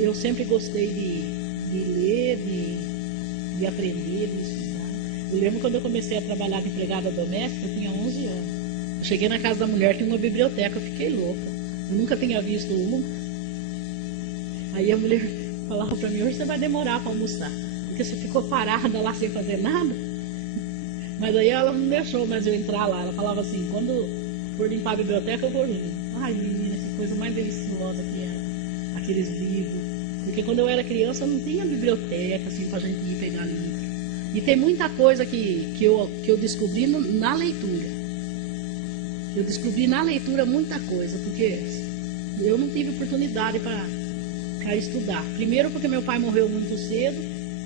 Eu sempre gostei de ler, de aprender, de estudar. Eu lembro quando eu comecei a trabalhar de empregada doméstica, eu tinha 11 anos. Eu cheguei na casa da mulher, tinha uma biblioteca, eu fiquei louca. Eu nunca tinha visto uma. Aí a mulher falava para mim, hoje você vai demorar para almoçar, porque você ficou parada lá sem fazer nada. Mas aí ela não deixou mais eu entrar lá. Ela falava assim, quando for limpar a biblioteca, eu vou junto. Ai, menina, que coisa mais deliciosa que era aqueles livros. Porque quando eu era criança, não tinha biblioteca, assim, pra gente ir pegar livro. E tem muita coisa que eu descobri na leitura. Eu descobri na leitura muita coisa, porque eu não tive oportunidade para estudar. Primeiro porque meu pai morreu muito cedo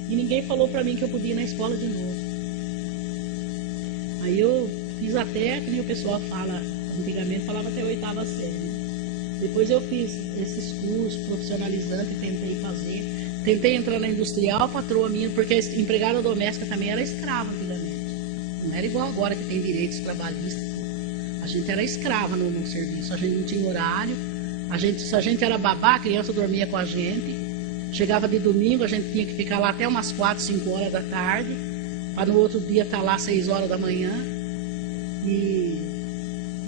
e ninguém falou para mim que eu podia ir na escola de novo. Aí eu fiz até, que nem o pessoal fala, antigamente falava até a 8ª série. Depois eu fiz esses cursos profissionalizantes, tentei fazer. Tentei entrar na industrial, patroa minha, porque a empregada doméstica também era escrava antigamente. Não era igual agora que tem direitos trabalhistas. A gente era escrava no serviço, a gente não tinha horário. Se a gente era babá, a criança dormia com a gente. Chegava de domingo, a gente tinha que ficar lá até umas 4, 5 horas da tarde, para no outro dia estar lá 6 horas da manhã.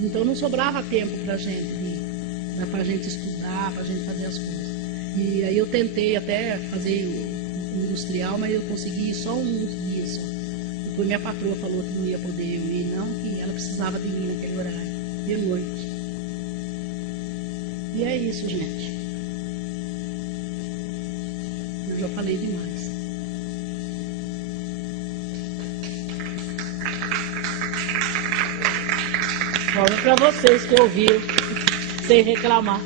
Então não sobrava tempo para a gente estudar, para a gente fazer as coisas. E aí eu tentei até fazer o industrial, mas eu consegui ir só uns dias só. Depois minha patroa falou que não ia poder eu ir, não, que ela precisava de mim naquele horário, de noite. E é isso, gente. Eu já falei demais. Vamos para vocês que ouviram, sem reclamar.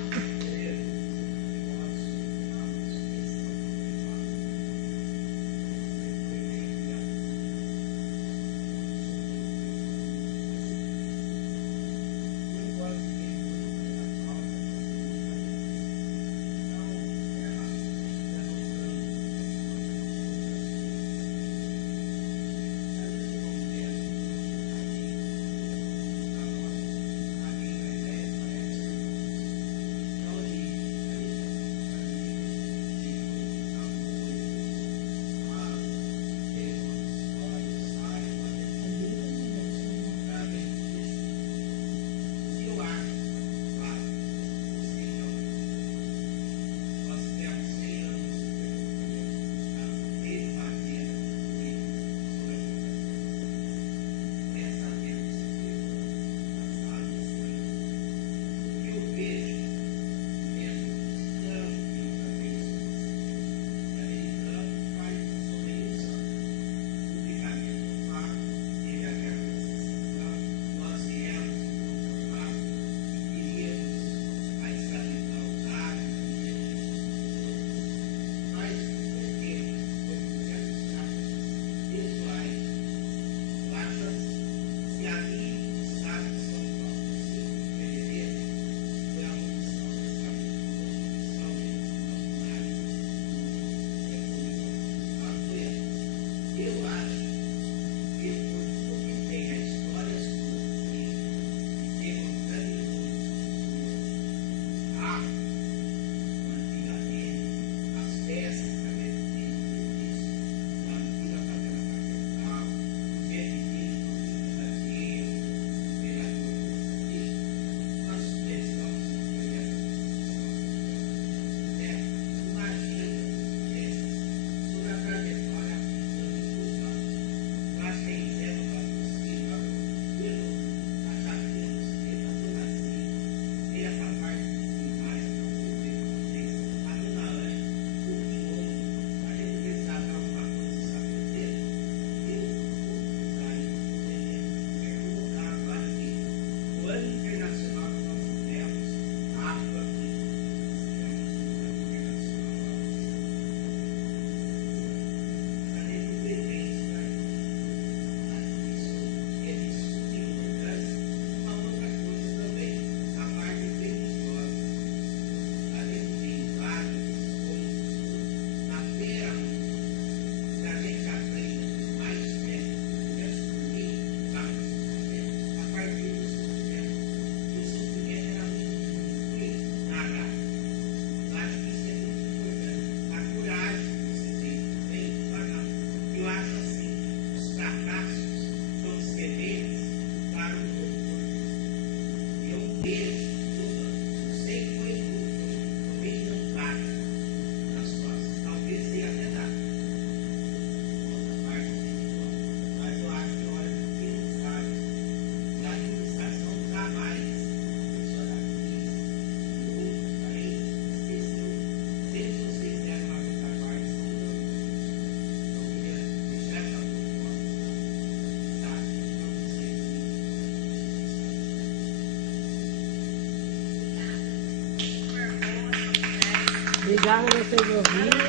Obrigada a vocês ouvirem.